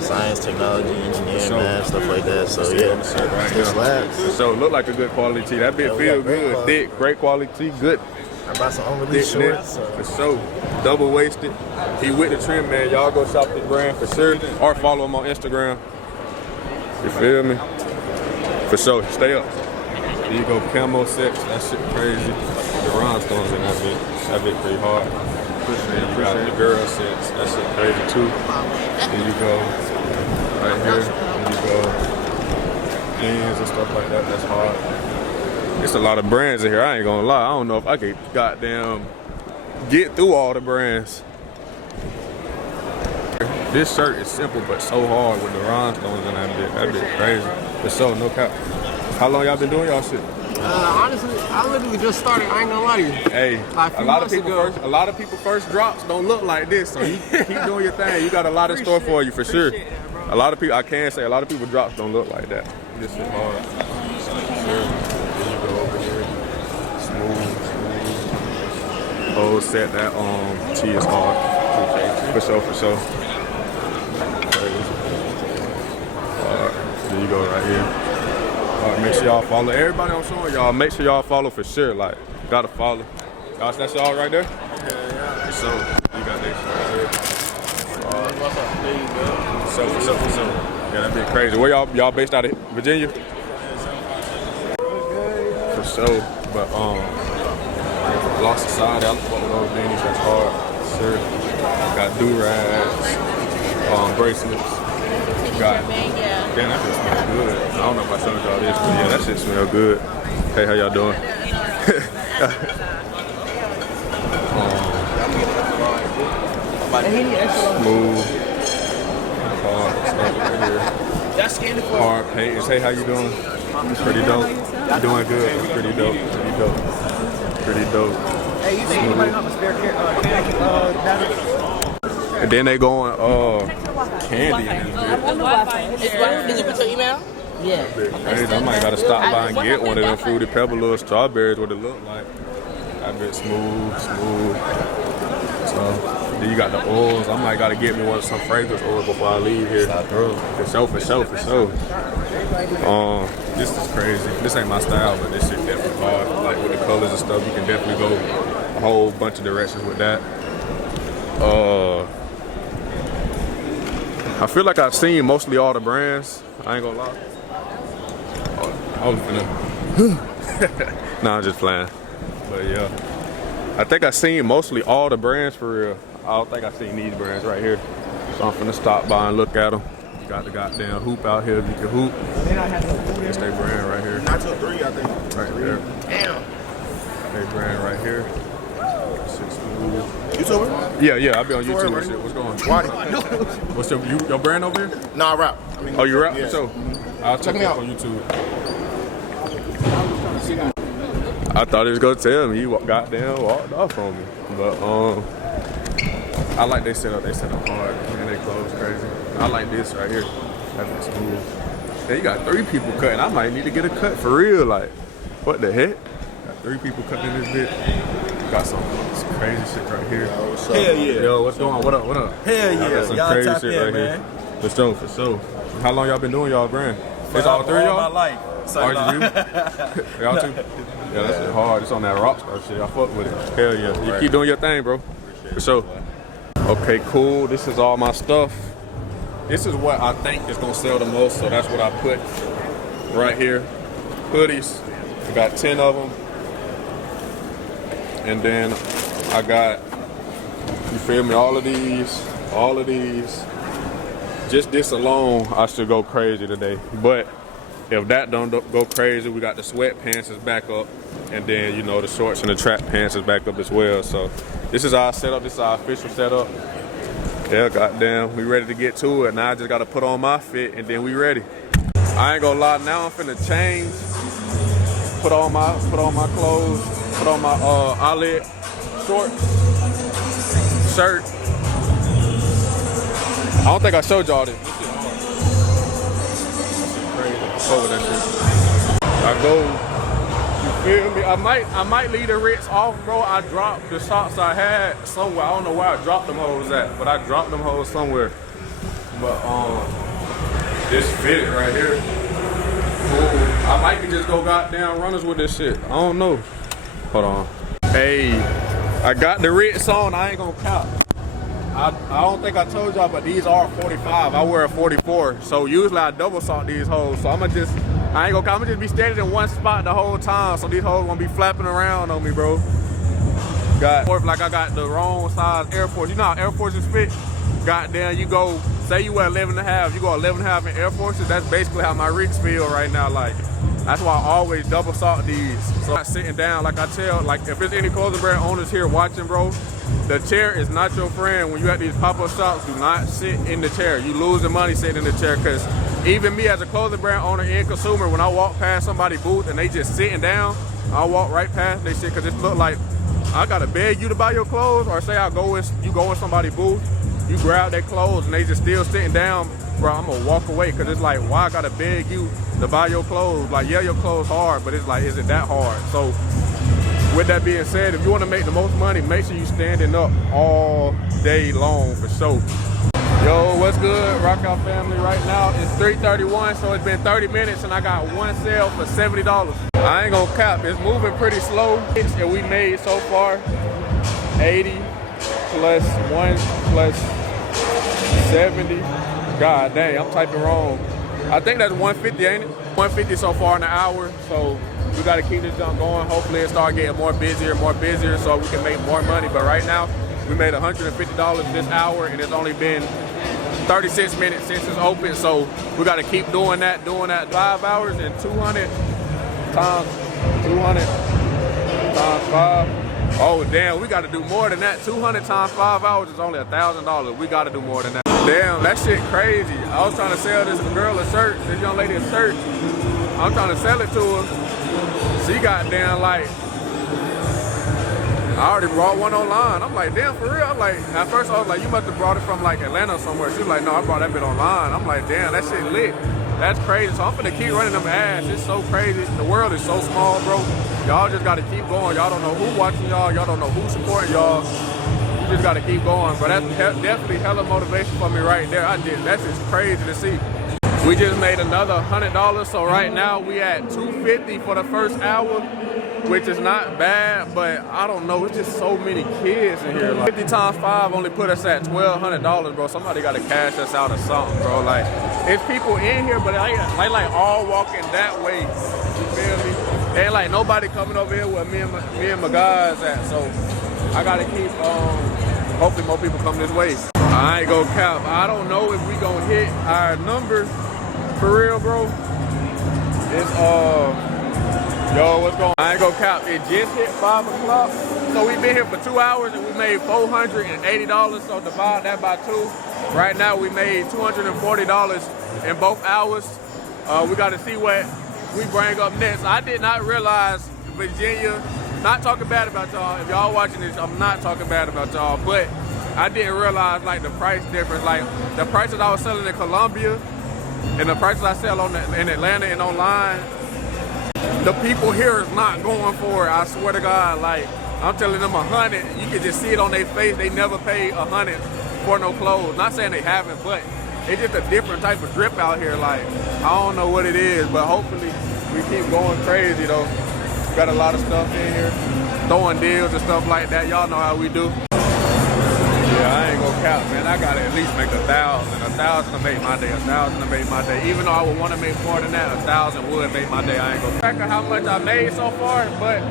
science, technology, engineering, Sure. math, stuff like that. So Still yeah, on the shit right just here. labs. So look like a good quality tee. That bit Yeah, we feel got great good, quality. thick, great quality, good. I brought some unreleased Thick knit, shorts. So. for sure. Double waisted. He with the trim, man. Y'all go shop this brand for sure, or follow him on Instagram. You feel me? For sure. Stay up. There you go, camo sets. That shit crazy. The rhinestones in that bit. That bit pretty hard. Then you got the girl sets. That shit crazy too. There you go. Right here. There you go. Jeans and stuff like that. That's hard. It's a lot of brands in here. I ain't gonna lie. I don't know if I could goddamn get through all the brands. This shirt is simple but so hard with the rhinestones in that bit. That bit crazy. For sure, no cap. How long y'all been doing y'all shit? Honestly, I literally just started. I ain't gonna lie to you. Hey, Like a few months ago. a lot of people first drops don't look like this. So you keep doing your thing. You got a lot in store for you for sure. A lot of people, I can say, a lot of people drops don't look like that. This is hard. For sure. There you go over here. Smooth. Whole set that tee is hard. For sure. Crazy. There you go right here. Make sure y'all follow. Everybody I'm showing y'all, make sure y'all follow for sure. Like, gotta follow. Y'all, that's y'all right there? Yeah. So, you got this right here. For sure. Yeah, that been crazy. Where y'all based out of Virginia? For sure. But lost the side. I fuck with those beanies. That's hard. Sure. Got do-rags, bracelets. Got. Damn, that shit smells good. I don't know if I showed y'all this, but yeah, that shit smells good. Hey, how y'all doing? Smooth. Hard paintings. Hey, how you doing? Pretty dope. You doing good? Pretty dope. Pretty dope. Pretty dope. Hey, you think anybody have a spare battery? And then they going candy in this Did you put your email? Yeah. bitch. I might gotta stop by and get one of them Fruity Pebble little strawberries. What it look like? That bit smooth. So then you got the oils. I might gotta get me some fragrance oil before I leave here. For sure. This is crazy. This ain't my style, but this shit definitely hard. Like with the colors and stuff, you can definitely go a whole bunch of directions with that. I feel like I've seen mostly all the brands. I ain't gonna lie. I was finna. Nah, I'm just playing. But yeah, I think I seen mostly all the brands for real. I don't think I seen these brands right here. So I'm finna stop by and look at them. Got the goddamn hoop out here. You can hoop. It's their brand right here. Not till 3, I think. Right there. Damn. Their brand right here. YouTuber? Yeah, I be on YouTube and shit. What's going on? What's your brand over here? Nah, I rap. Oh, you rap? Yeah. So I'll check me it out out. on YouTube. I thought he was gonna tell me. He goddamn walked off on me. But I like they set up hard and they clothes crazy. I like this right here. That's smooth. Yeah, you got 3 people cutting. I might need to get a cut for real. Like, what the heck? Got 3 people cutting this bit. Got some crazy shit right here. Hell yeah. Yo, what's going on? What up? Hell I got yeah. some Y'all crazy tap shit in, right man. here. For sure. How long y'all been doing y'all brand? It's all 3 of y'all? All my life. So Are you? Y'all too? Yeah, that shit hard. It's on that rock star shit. I fuck with it. Hell yeah. You keep doing your thing, bro. For sure. Okay, cool. This is all my stuff. This is what I think is gonna sell the most, so that's what I put right here. Hoodies. I got 10 of them. And then I got, you feel me, all of these. Just this alone, I should go crazy today. But if that don't go crazy, we got the sweatpants is back up. And then, you know, the shorts and the track pants is back up as well. So this is our setup. This is our official setup. Yeah, goddamn, we ready to get to it. Now I just gotta put on my fit and then we ready. I ain't gonna lie, now I'm finna change. Put on my clothes, put on my eyelid shorts, shirt. I don't think I showed y'all this. This shit hard. This shit crazy. Fuck with that shit. I go, you feel me? I might leave the Ritz off, bro. I dropped the socks I had somewhere. I don't know where I dropped them hoes at, but I dropped them hoes somewhere. But this fit right here. Ooh, I might be just go goddamn runners with this shit. I don't know. Hold on. Hey, I got the Ritz on. I ain't gonna count. I don't think I told y'all, but these are 45. I wear a 44. So usually I double salt these hoes. So I ain't gonna just be standing in one spot the whole time. So these hoes gonna be flapping around on me, bro. Or if like I got the wrong size Air Force. You know how Air Forces fit? Goddamn, you go, say you wear 11.5, you go 11.5 in Air Forces. That's basically how my rigs feel right now. Like, that's why I always double salt these. So I'm sitting down, like I tell, like if there's any clothing brand owners here watching, bro, the chair is not your friend. When you at these pop-up shops, do not sit in the chair. You lose the money sitting in the chair, because even me as a clothing brand owner and consumer, when I walk past somebody's booth and they just sitting down, I walk right past they shit, because it look like I gotta beg you to buy your clothes, or say you go in somebody's booth, you grab their clothes and they just still sitting down, bro, I'm gonna walk away, because it's like, why I gotta beg you to buy your clothes? Like, yeah, your clothes hard, but it's like, is it that hard? So with that being said, if you want to make the most money, make sure you standing up all day long, for sure. Yo, what's good, Rockout family? Right now it's 3:31, so it's been 30 minutes and I got one sale for $70. I ain't gonna cap, it's moving pretty slow. And we made so far 80 plus 1 plus 70. God dang, I'm typing wrong. I think that's 150, ain't it? 150 so far in the hour, so we got to keep this junk going. Hopefully it start getting more busier so we can make more money. But right now, we made $150 this hour, and it's only been 36 minutes since it's open. So we got to keep doing that 5 hours, and 200 times 5. Oh damn, we got to do more than that. 200 times 5 hours is only $1,000. We got to do more than that. Damn, that shit crazy. I was trying to sell this girl a shirt, this young lady a shirt. I'm trying to sell it to her. She got down like, I already brought one online. I'm like, damn, for real? I'm like, at first I was like, you must have brought it from like Atlanta or somewhere. She was like, no, I brought that bit online. I'm like, damn, that shit lit. That's crazy. So I'm finna keep running them ads. It's so crazy. The world is so small, bro. Y'all just gotta keep going. Y'all don't know who watching y'all. Y'all don't know who supporting y'all. You just gotta keep going. But that's definitely hella motivation for me right there. That's just crazy to see. We just made another $100. So right now we at $250 for the first hour, which is not bad, but I don't know, it's just so many kids in here. Like 50 times 5 only put us at $1,200, bro. Somebody gotta cash us out or something, bro. Like, it's people in here, but they like all walking that way. You feel me? Ain't like nobody coming over here where me and my guys at. So I gotta keep, hopefully more people come this way. I ain't gonna cap. I don't know if we gonna hit our number for real, bro. It's yo, what's going on? I ain't gonna cap. It just hit 5 o'clock. So we've been here for 2 hours and we made $480. So divide that by 2. Right now we made $240 in both hours. We gotta see what we bring up next. I did not realize Virginia, not talking bad about y'all. If y'all watching this, I'm not talking bad about y'all, but I didn't realize like the price difference. Like the prices I was selling in Columbia and the prices I sell in Atlanta and online, the people here is not going for it. I swear to God, like I'm telling them 100. You can just see it on their face. They never paid 100 for no clothes. Not saying they haven't, but it's just a different type of drip out here. Like I don't know what it is, but hopefully we keep going crazy though. Got a lot of stuff in here, throwing deals and stuff like that. Y'all know how we do. Yeah, I ain't gonna cap, man. I gotta at least make 1,000. 1,000 to make my day. 1,000 to make my day. Even though I would want to make more than that, 1,000 would make my day. I ain't gonna track how much I made so far, but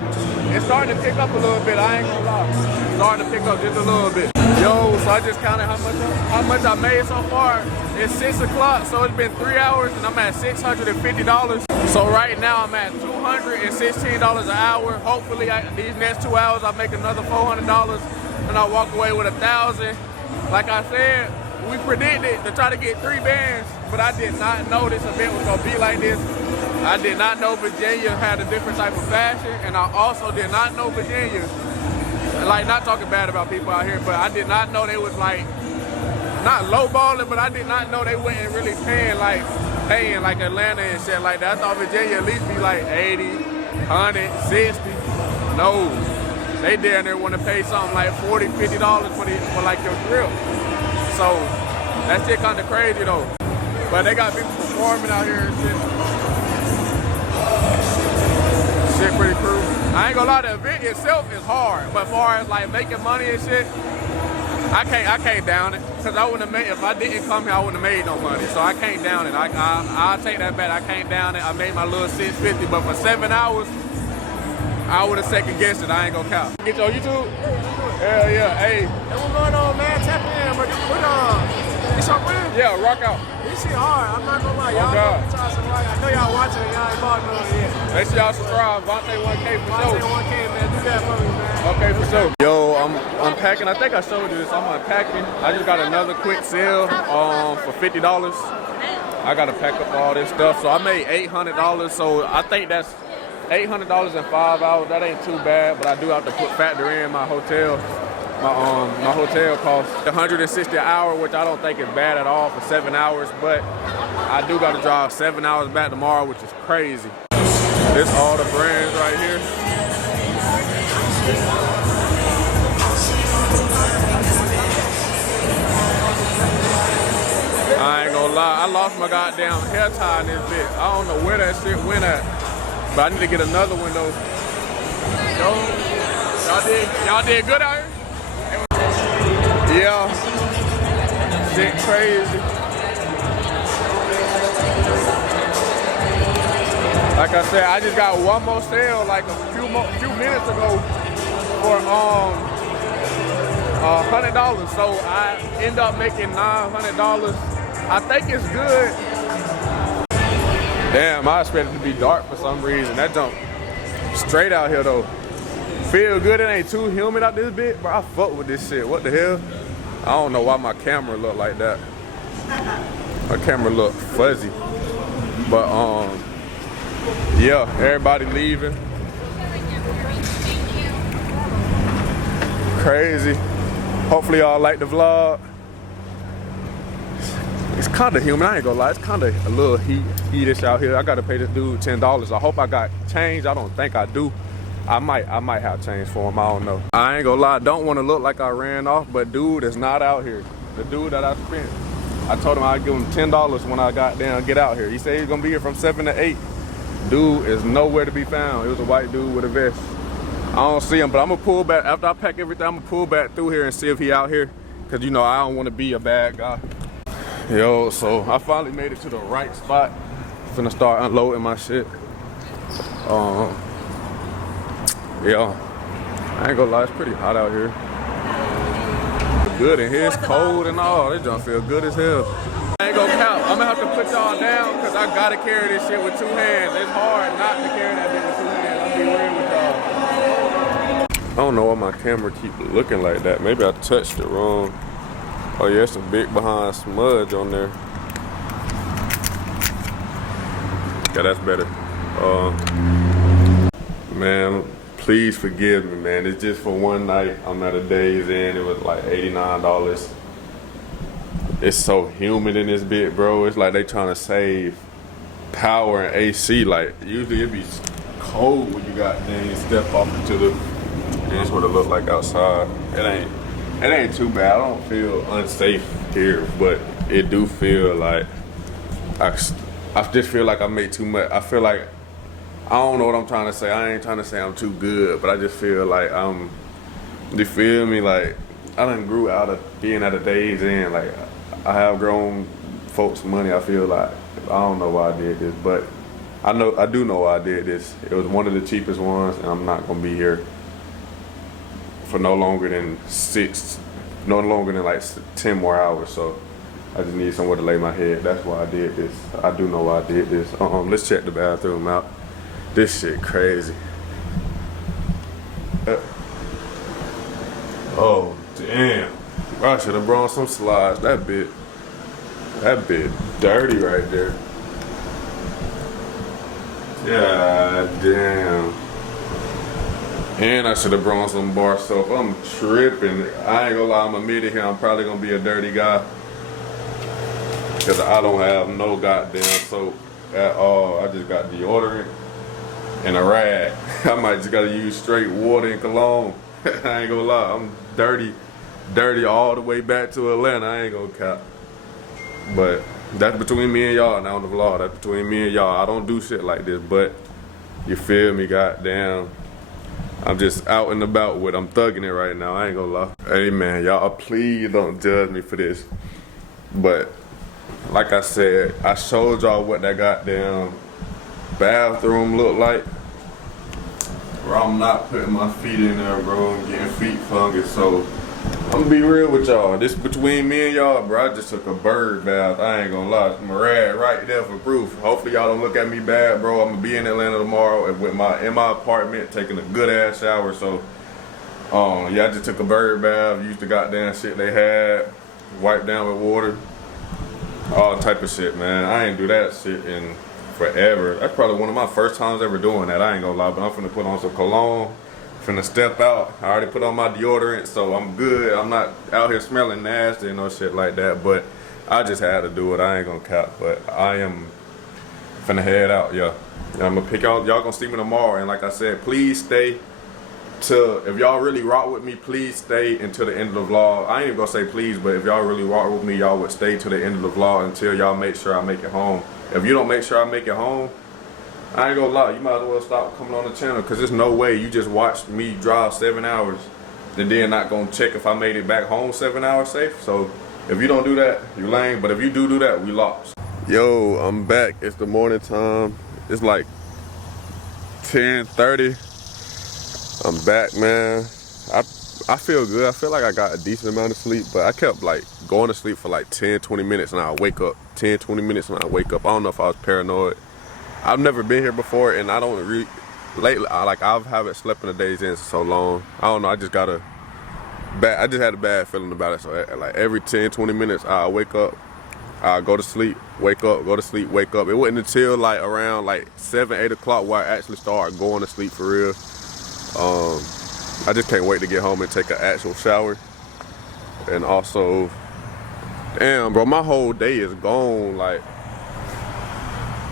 it's starting to pick up a little bit. I ain't gonna lie. It's starting to pick up just a little bit. Yo, so I just counted how much I made so far. It's 6 o'clock, so it's been 3 hours, and I'm at $650. So right now I'm at $216 an hour. Hopefully these next 2 hours I make another $400. And I walk away with 1,000. Like I said, we predicted to try to get 3 bands, but I did not know this event was gonna be like this. I did not know Virginia had a different type of fashion, and I also did not know Virginia, like not talking bad about people out here, but I did not know they was like, not lowballing, but I did not know they wasn't really paying like Atlanta and shit like that. I thought Virginia at least be like 80, 100, 60. No. They down there want to pay something like $40, $50 for like your drip. So that shit kind of crazy though. But they got people performing out here and shit. Shit pretty cool. I ain't gonna lie, the event itself is hard, but as far as like making money and shit, I can't down it. Cause I wouldn't have made, if I didn't come here, I wouldn't have made no money. So I can't down it. I'll take that back. I can't down it. I made my little $650, but for 7 hours, I would have second guessed it. I ain't gonna count. Get you on YouTube? Hell yeah. Hey. Hey, what's going on, man? Tap in, but it's your friend? Yeah, rock out. This shit hard. I'm not gonna lie. Y'all God. I know y'all watching it. Y'all ain't bought none yet. Make sure y'all subscribe. Vontae 1K for sure. Vontae 1K, man. Do that for me, man. Okay, for sure. Yo, I'm unpacking. I think I showed you this. I'm unpacking. I just got another quick sale for $50. I gotta pack up all this stuff. So I made $800. So I think that's $800 in 5 hours. That ain't too bad, but I do have to factor in my hotel, my hotel cost. $160 an hour, which I don't think is bad at all for 7 hours, but I do got to drive 7 hours back tomorrow, which is crazy. This all the brands right here. I ain't gonna lie, I lost my goddamn hair tie in this bitch. I don't know where that shit went at. But I need to get another one though. Yo, y'all did good out here? Yeah. Shit crazy. Like I said, I just got one more sale like a few minutes ago for $100. So I end up making $900. I think it's good. Damn, I expected it to be dark for some reason. That jump straight out here though. Feel good, it ain't too humid out this bit, but I fuck with this shit. What the hell? I don't know why my camera look like that. My camera look fuzzy. But yeah, everybody leaving. Crazy. Hopefully y'all like the vlog. It's kind of humid, I ain't gonna lie. It's kind of a little heatish out here. I gotta pay this dude $10. I hope I got change. I don't think I do. I might have change for him. I don't know. I ain't gonna lie. I don't want to look like I ran off, but dude is not out here. The dude that I spent, I told him I'd give him $10 when I got down, get out here. He said he's gonna be here from 7 to 8. Dude is nowhere to be found. It was a white dude with a vest. I don't see him, but I'm gonna pull back after I pack everything. I'm gonna pull back through here and see if he out here, cause you know I don't want to be a bad guy. Yo, so I finally made it to the right spot. Finna start unloading my shit. Yeah, I ain't gonna lie, it's pretty hot out here. Good in here, it's cold and all. This junk feel good as hell. I ain't gonna count. I'm gonna have to put y'all down because I gotta carry this shit with 2 hands. It's hard not to carry that bitch with 2 hands. I'll be real with y'all. I don't know why my camera keep looking like that. Maybe I touched it wrong. Oh yeah, some big behind smudge on there. Yeah, that's better. Man, please forgive me, man. It's just for one night. I'm at a Days Inn. It was like $89. It's so humid in this bit, bro. It's like they trying to save power and AC. Like usually it be cold when you got things step off into the. That's what it look like outside. It ain't too bad. I don't feel unsafe here, but it do feel like I just feel like I make too much. I feel like I don't know what I'm trying to say. I ain't trying to say I'm too good, but I just feel like you feel me? Like I done grew out of being at a Days Inn. Like I have grown folks' money. I feel like I don't know why I did this, but I do know why I did this. It was one of the cheapest ones, and I'm not gonna be here for no longer than like 10 more hours. So I just need somewhere to lay my head. That's why I did this. I do know why I did this. Let's check the bathroom out. This shit crazy. Oh damn! I should have brought some slides. That bit dirty right there. God damn. And I should have brought some bar soap. I'm tripping. I ain't gonna lie, I'm admitting here, I'm probably gonna be a dirty guy. Cause I don't have no goddamn soap at all. I just got deodorant and a rag. I might just gotta use straight water and cologne. I ain't gonna lie, I'm dirty all the way back to Atlanta. I ain't gonna cap. But that's between me and y'all now on the vlog. That's between me and y'all. I don't do shit like this, but you feel me, goddamn. I'm just out and about with, I'm thugging it right now, I ain't gonna lie. Hey man, y'all please don't judge me for this. But like I said, I showed y'all what that goddamn bathroom looked like. Bro, I'm not putting my feet in there, bro. I'm getting feet fungus, so I'm gonna be real with y'all. This between me and y'all, bro. I just took a bird bath. I ain't gonna lie. I'm a rag right there for proof. Hopefully y'all don't look at me bad, bro. I'm gonna be in Atlanta tomorrow in my apartment, taking a good ass shower. So, yeah, I just took a bird bath. Used the goddamn shit they had, wiped down with water, all type of shit, man. I ain't do that shit in forever. That's probably one of my first times ever doing that. I ain't gonna lie, but I'm finna put on some cologne. Finna step out. I already put on my deodorant, so I'm good. I'm not out here smelling nasty and no shit like that, but I just had to do it. I ain't gonna cap, but I am finna head out, yeah. I'm gonna pick y'all gonna see me tomorrow, and like I said, please stay if y'all really rock with me, please stay until the end of the vlog. I ain't even gonna say please, but if y'all really rock with me, y'all would stay to the end of the vlog until y'all make sure I make it home. If you don't make sure I make it home, I ain't gonna lie, you might as well stop coming on the channel, because there's no way you just watched me drive 7 hours and then not gonna check if I made it back home 7 hours safe. So if you don't do that, you lame, but if you do that, we lost. Yo, I'm back. It's the morning time. It's like 10:30. I'm back, man. I feel good. I feel like I got a decent amount of sleep, but I kept like going to sleep for like 10-20 minutes and I wake up. 10-20 minutes and I wake up. I don't know if I was paranoid. I've never been here before, and I don't really lately. I haven't slept in the days in so long. I don't know. I just had a bad feeling about it. So like every 10-20 minutes, I wake up. I go to sleep, wake up, go to sleep, wake up. It wasn't until like around like 7-8 o'clock where I actually started going to sleep for real. I just can't wait to get home and take an actual shower. And also, damn, bro, my whole day is gone. Like,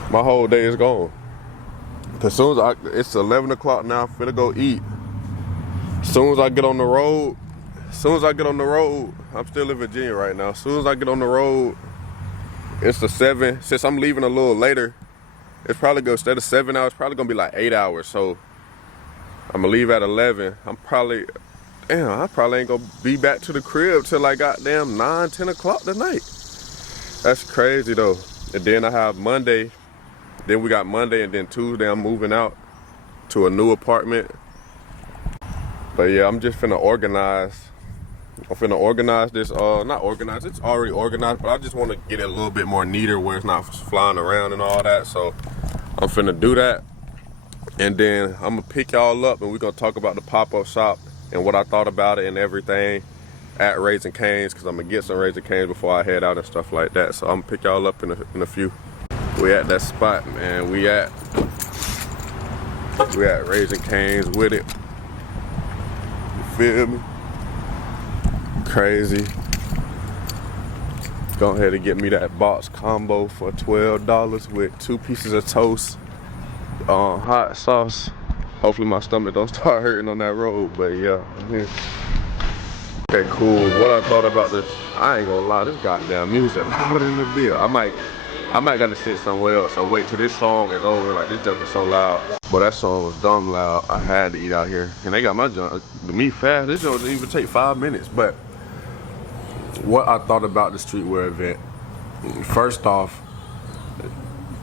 my whole day is gone. Cause soon as it's 11 o'clock now, I'm finna go eat. Soon as I get on the road, I'm still in Virginia right now. As soon as I get on the road, it's the 7. Since I'm leaving a little later, it's probably go instead of 7 hours, it's probably gonna be like 8 hours. So I'm gonna leave at 11. I probably ain't gonna be back to the crib till like goddamn 9-10 o'clock tonight. That's crazy though. And then I have Monday. Then we got Monday, and then Tuesday I'm moving out to a new apartment. But yeah, I'm just finna organize. I'm finna organize this, not organize, it's already organized, but I just wanna get it a little bit more neater where it's not flying around and all that. So I'm finna do that. And then I'm gonna pick y'all up and we're gonna talk about the pop-up shop and what I thought about it and everything at Raising Cane's, cause I'm gonna get some Raising Cane's before I head out and stuff like that. So I'm gonna pick y'all up in a few. We at that spot, man. We at Raising Cane's with it. You feel me? Crazy. Go ahead and get me that box combo for $12 with 2 pieces of toast, hot sauce. Hopefully my stomach don't start hurting on that road, but yeah, I'm here. Okay, cool. What I thought about this, I ain't gonna lie, this goddamn music louder than the bill. I might gotta sit somewhere else or wait till this song is over. Like, this stuff is so loud. But that song was dumb loud. I had to eat out here. And they got my junk, the meat fast. This don't even take 5 minutes. But what I thought about the streetwear event, first off,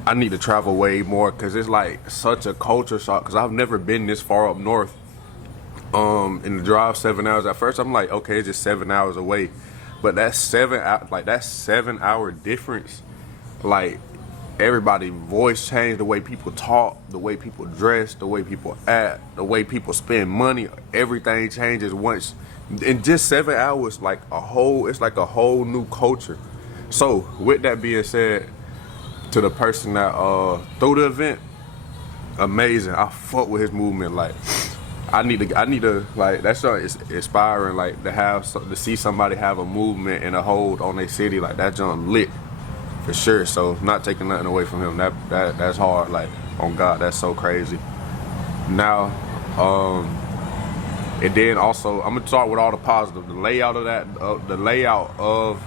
I need to travel way more because it's like such a culture shock because I've never been this far up north. In the drive 7 hours, at first I'm like, okay, it's just 7 hours away. But that 7 hour difference, like, everybody voice changed, the way people talk, the way people dress, the way people act, the way people spend money, everything changes once. In just 7 hours, it's like a whole new culture. So with that being said, to the person that threw the event, amazing. I fuck with his movement. Like, I need to like, that's so inspiring. Like, to see somebody have a movement and a hold on their city, like that jump lit. For sure. So not taking nothing away from him. That's hard. Like, on God, that's so crazy. Now, and then also I'm gonna start with all the positive. The layout of the layout of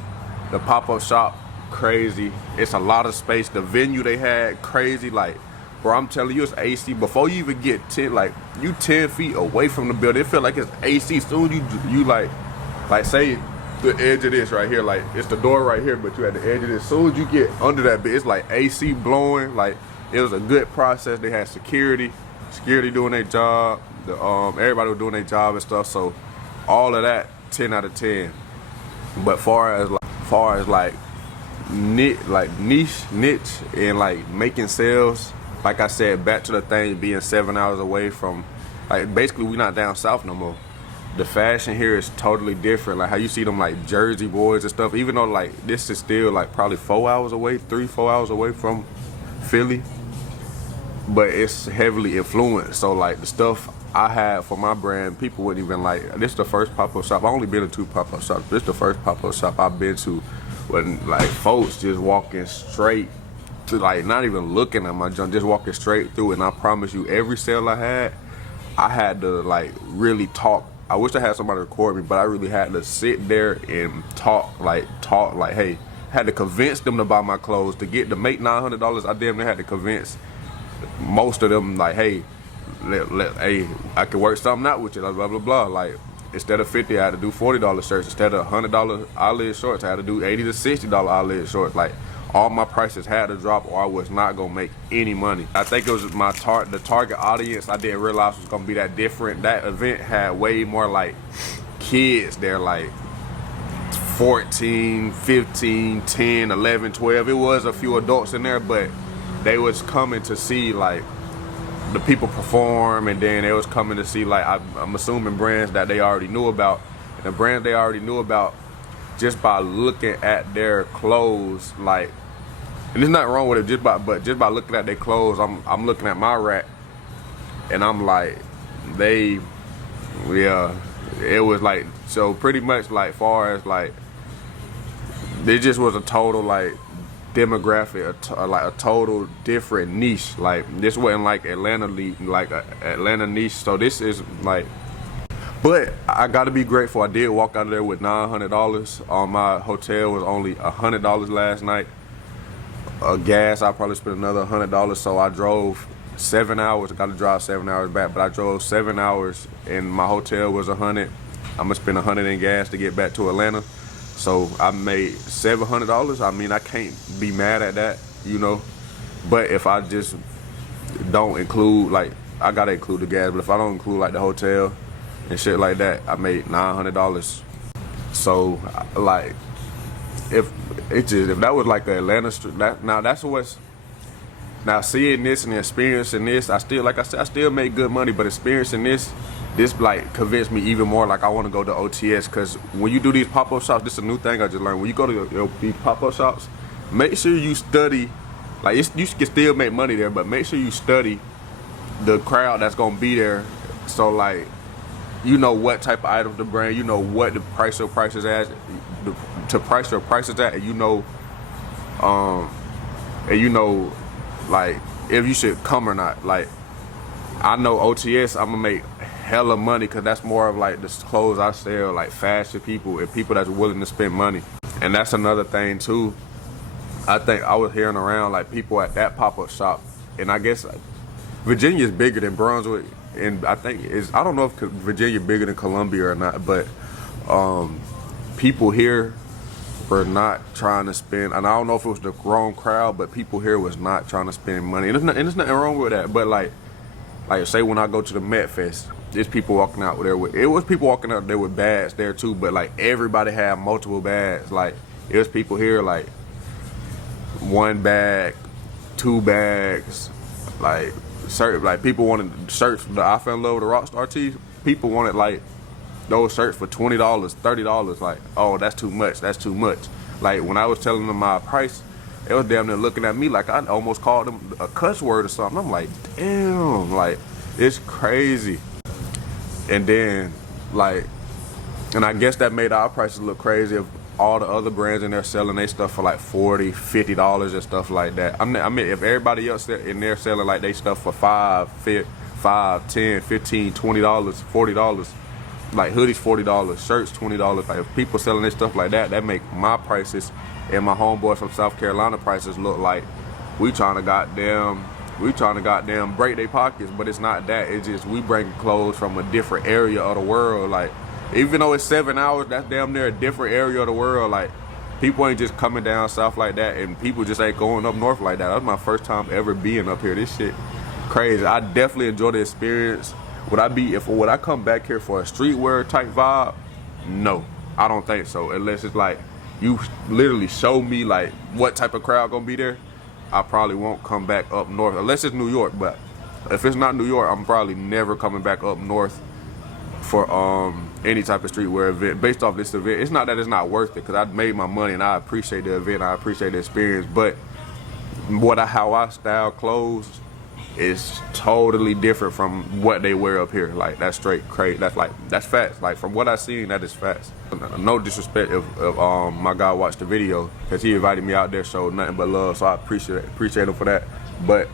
the pop-up shop, crazy. It's a lot of space. The venue they had, crazy. Like, bro, I'm telling you, it's AC. Before you even get 10 feet away from the building, it feel like it's AC. Soon you like say the edge of this right here, like it's the door right here, but you at the edge of this. As soon as you get under that bit, it's like AC blowing. Like, it was a good process. They had security doing their job. Everybody was doing their job and stuff. So all of that, 10 out of 10. But far as niche and like making sales, like I said, back to the thing being 7 hours away from, like, basically we not down south no more. The fashion here is totally different. Like how you see them like Jersey boys and stuff, even though like this is still like probably 4 hours away, 3-4 hours away from Philly, but it's heavily influenced. So like the stuff I had for my brand, people wouldn't even like, this is the first pop-up shop. I only been to 2 pop-up shops. This is the first pop-up shop I've been to when like folks just walking straight to, like, not even looking at my junk, just walking straight through. And I promise you, every sale I had to like really talk. I wish I had somebody record me, but I really had to sit there and talk like, hey, had to convince them to buy my clothes. To make $900, I damn near had to convince most of them, like, hey, hey, I could work something out with you, like, blah, blah, blah. Like, instead of $50, I had to do $40 shirts. Instead of $100 eyelid shorts, I had to do $80 to $60 eyelid shorts. Like, all my prices had to drop or I was not gonna make any money. I think it was the target audience I didn't realize was gonna be that different. That event had way more like kids there, like 14, 15, 10, 11, 12. It was a few adults in there, but they was coming to see like the people perform, and then they was coming to see like I'm assuming brands that they already knew about. And the brands they already knew about, just by looking at their clothes, like, and there's nothing wrong with it, just by looking at their clothes, I'm looking at my rack, and I'm like, it was like, so pretty much like far as like, it just was a total like demographic, like a total different niche. Like this wasn't like Atlanta niche. So this is like, but I gotta be grateful. I did walk out of there with $900. My hotel was only $100 last night. Gas, I probably spent another $100. So I drove 7 hours. I got to drive 7 hours back, but I drove 7 hours, and my hotel was $100. I'm gonna spend $100 in gas to get back to Atlanta. So I made $700. I mean, I can't be mad at that, you know. But if I just don't include, like, I gotta include the gas. But if I don't include like the hotel and shit like that, I made $900. So like, if that was like the Atlanta street, now seeing this and experiencing this, I still, like I said, I still make good money, but experiencing this like convinced me even more like I want to go to OTS, because when you do these pop-up shops, this is a new thing I just learned. When you go to these pop-up shops, make sure you study, like you can still make money there, but make sure you study the crowd that's gonna be there. So like, you know what type of items to bring, you know what to price your prices at, and you know like if you should come or not. Like I know OTS, I'm gonna make hella money, because that's more of like the clothes I sell, like fashion people and people that's willing to spend money. And that's another thing too. I think I was hearing around like people at that pop-up shop, and I guess Virginia is bigger than Brunswick, and I don't know if Virginia bigger than Columbia or not, but people here were not trying to spend, and I don't know if it was the wrong crowd, but people here was not trying to spend money, and there's nothing wrong with that. But like say when I go to the Met Fest, there's people walking out there with, it was people walking out there with bags there too, but like everybody had multiple bags. Like it was people here like 1 bag, 2 bags, like people wanted shirts. I fell in love with the Rockstar tees. People wanted like those shirts for $20, $30. Like, oh, that's too much. That's too much. Like when I was telling them my price, they was damn near looking at me like I almost called them a cuss word or something. I'm like, damn, like it's crazy. And then like, and I guess that made our prices look crazy if all the other brands in there selling their stuff for like $40, $50 and stuff like that. I mean, if everybody else in there selling like they stuff for $5, $10, $15, $20, $40, like hoodies $40, shirts $20. Like if people selling their stuff like that, that make my prices and my homeboys from South Carolina prices look like we trying to goddamn break their pockets. But it's not that. It's just we bring clothes from a different area of the world. Like even though it's 7 hours, that's damn near a different area of the world. Like people ain't just coming down south like that, and people just ain't going up north like that. That's my first time ever being up here. This shit crazy. I definitely enjoy the experience. Would I come back here for a streetwear type vibe? No, I don't think so. Unless it's like you literally show me like what type of crowd gonna be there, I probably won't come back up north unless it's New York. But if it's not New York, I'm probably never coming back up north for any type of streetwear event based off this event. It's not that it's not worth it, because I made my money and I appreciate the event, I appreciate the experience, but how I style clothes is totally different from what they wear up here. Like that's straight crazy. That's facts. Like from what I seen, that is facts. No disrespect if my guy watched the video, because he invited me out there, showed nothing but love, so I appreciate him for that. But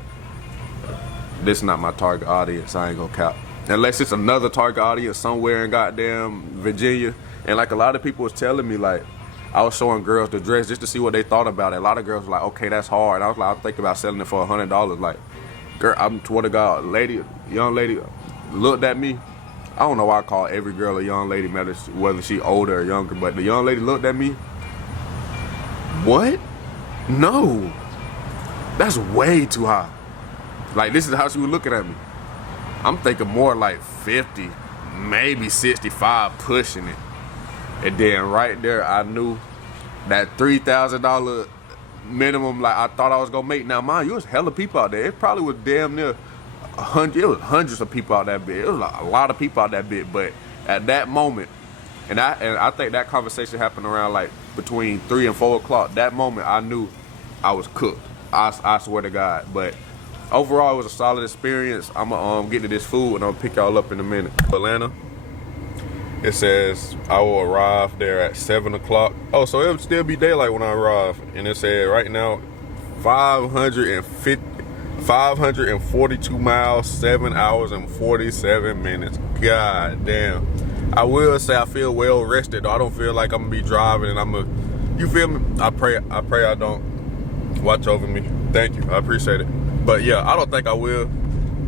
this is not my target audience. I ain't gonna cap. Unless it's another target audience somewhere in goddamn Virginia. And like a lot of people was telling me, like I was showing girls the dress just to see what they thought about it. A lot of girls were like, okay, that's hard. I was like, I'm thinking about selling it for $100. Like, girl, I'm swear to God, young lady looked at me. I don't know why I call every girl a young lady, matters whether she older or younger, but the young lady looked at me. What? No, that's way too high. Like, this is how she was looking at me. I'm thinking more like 50, maybe 65, pushing it. And then right there, I knew that $3,000 minimum, like I thought I was gonna make. Now, mind you, it was hella people out there. It probably was damn near 100. It was hundreds of people out that bit. It was like a lot of people out that bit. But at that moment, and I think that conversation happened around like between 3 and 4 o'clock. That moment, I knew I was cooked. I swear to God. But overall, it was a solid experience. I'm gonna get to this food and I'll pick y'all up in a minute. Atlanta. It says I will arrive there at 7 o'clock. Oh, so it'll still be daylight when I arrive. And it said right now, 542 miles, 7 hours and 47 minutes. God damn. I will say I feel well rested. I don't feel like I'm gonna be driving and you feel me? I pray I don't. Watch over me. Thank you. I appreciate it. But yeah, I don't think I will.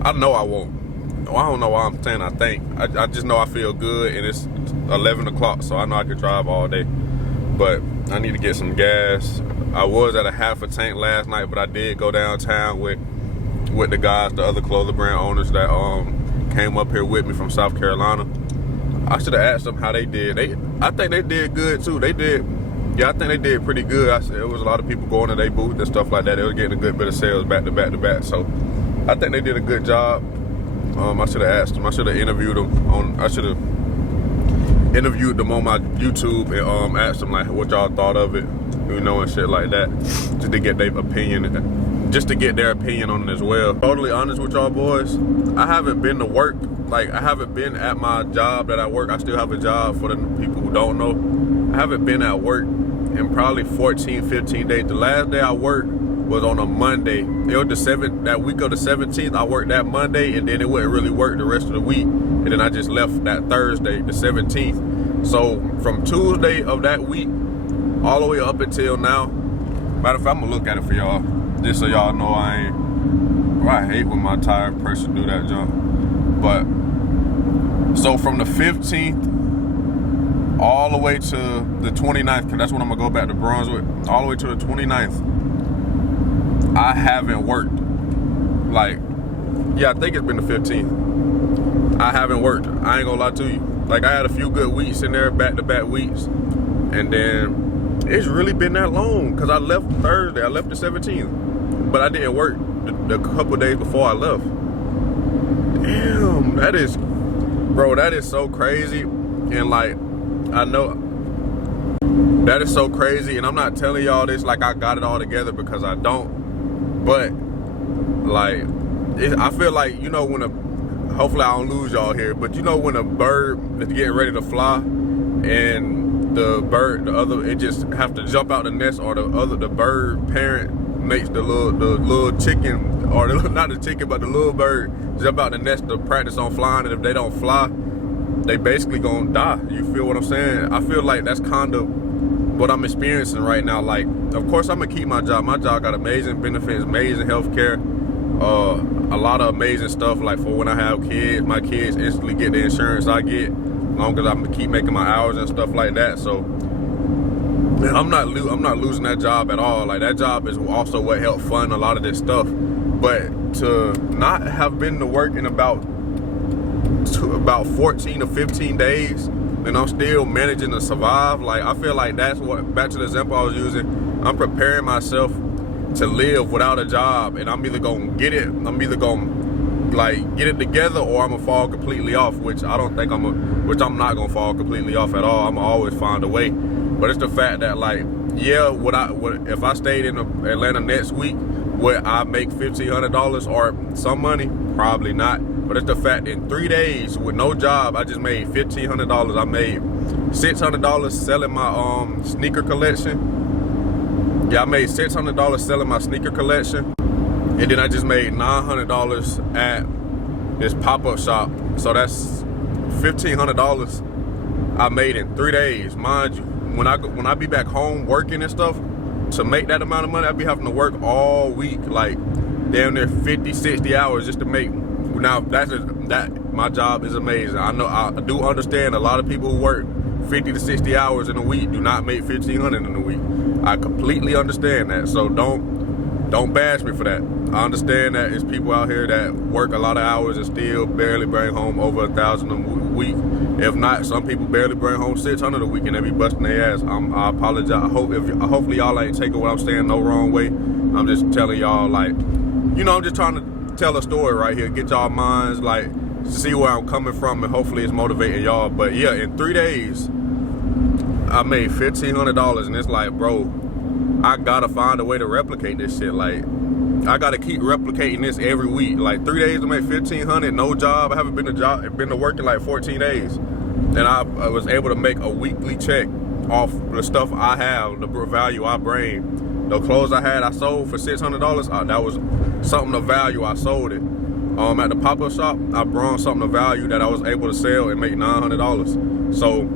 I know I won't. I don't know why I'm saying I think. I just know I feel good and it's 11 o'clock, so I know I could drive all day. But I need to get some gas. I was at a half a tank last night, but I did go downtown with the guys, the other clothing brand owners that came up here with me from South Carolina. I should have asked them how they did. I think they did good too. They did. Yeah, I think they did pretty good. There was a lot of people going to their booth and stuff like that. They were getting a good bit of sales back to back to back. So I think they did a good job. I should have asked them. I should have interviewed them I should have interviewed them on my YouTube and asked them like what y'all thought of it, you know, and shit like that, just to get their opinion on it as well. Totally honest with y'all boys, I haven't been to work. Like, I haven't been at my job that I work. I still have a job for the people who don't know. I haven't been at work in probably 14, 15 days. The last day I worked was on a Monday. It was that week of the 17th, I worked that Monday, and then it wouldn't really work the rest of the week. And then I just left that Thursday, the 17th. So from Tuesday of that week, all the way up until now, matter of fact, I'm gonna look at it for y'all, just so y'all know I hate when my tired person do that, John. But, so from the 15th, all the way to the 29th, because that's when I'm gonna go back to Brunswick, all the way to the 29th, I haven't worked. Like, yeah, I think it's been the 15th. I haven't worked. I ain't gonna lie to you. Like, I had a few good weeks in there, back-to-back weeks. And then it's really been that long because I left Thursday. I left the 17th. But I didn't work the couple days before I left. Damn, that is so crazy. And like, I know that is so crazy. And I'm not telling y'all this like I got it all together, because I don't. But like, I feel like, you know, hopefully I don't lose y'all here, but you know when a bird is getting ready to fly and it just have to jump out the nest, or the bird parent makes the little chicken, or not the chicken, but the little bird jump out the nest to practice on flying, and if they don't fly, they basically gonna die. You feel what I'm saying? I feel like that's kind of what I'm experiencing right now. Like, of course I'm gonna keep my job. My job got amazing benefits, amazing health care, a lot of amazing stuff. Like, for when I have kids, my kids instantly get the insurance I get, as long as I keep making my hours and stuff like that. So, man, I'm not losing that job at all. Like, that job is also what helped fund a lot of this stuff. But to not have been to work in about 14 to 15 days, and I'm still managing to survive, like, I feel like that's what, back to the example I was using, I'm preparing myself to live without a job, and I'm either gonna get it together, or I'm gonna fall completely off, which I'm not gonna fall completely off at all. I'm gonna always find a way. But it's the fact that, like, yeah, if I stayed in Atlanta next week, would I make $1,500 or some money? Probably not. But it's the fact that in 3 days with no job, I just made $1,500. I made $600 selling my sneaker collection. Yeah, I made $600 selling my sneaker collection. And then I just made $900 at this pop-up shop. So that's $1,500 I made in 3 days. Mind you, when I be back home working and stuff, to make that amount of money, I'd be having to work all week, like damn near 50, 60 hours just to make. Now, my job is amazing. I do understand a lot of people who work 50 to 60 hours in a week do not make $1,500 in a week. I completely understand that. So don't bash me for that. I understand that it's people out here that work a lot of hours and still barely bring home over $1,000 a week. If not, some people barely bring home $600 a week and they be busting their ass. I apologize. Hopefully y'all ain't taking what I'm saying no wrong way. I'm just telling y'all, like, you know, I'm just trying to tell a story right here, get y'all minds, like, see where I'm coming from, and hopefully it's motivating y'all. But yeah, in 3 days, I made $1,500, and it's like, bro, I gotta find a way to replicate this shit. Like, I gotta keep replicating this every week. Like, 3 days to make $1,500, no job. I haven't been to work in like 14 days, and I was able to make a weekly check off the stuff I have, the value I bring. The clothes I had, I sold for $600. That was something of value. I sold it. At the pop-up shop, I brought something of value that I was able to sell and make $900. So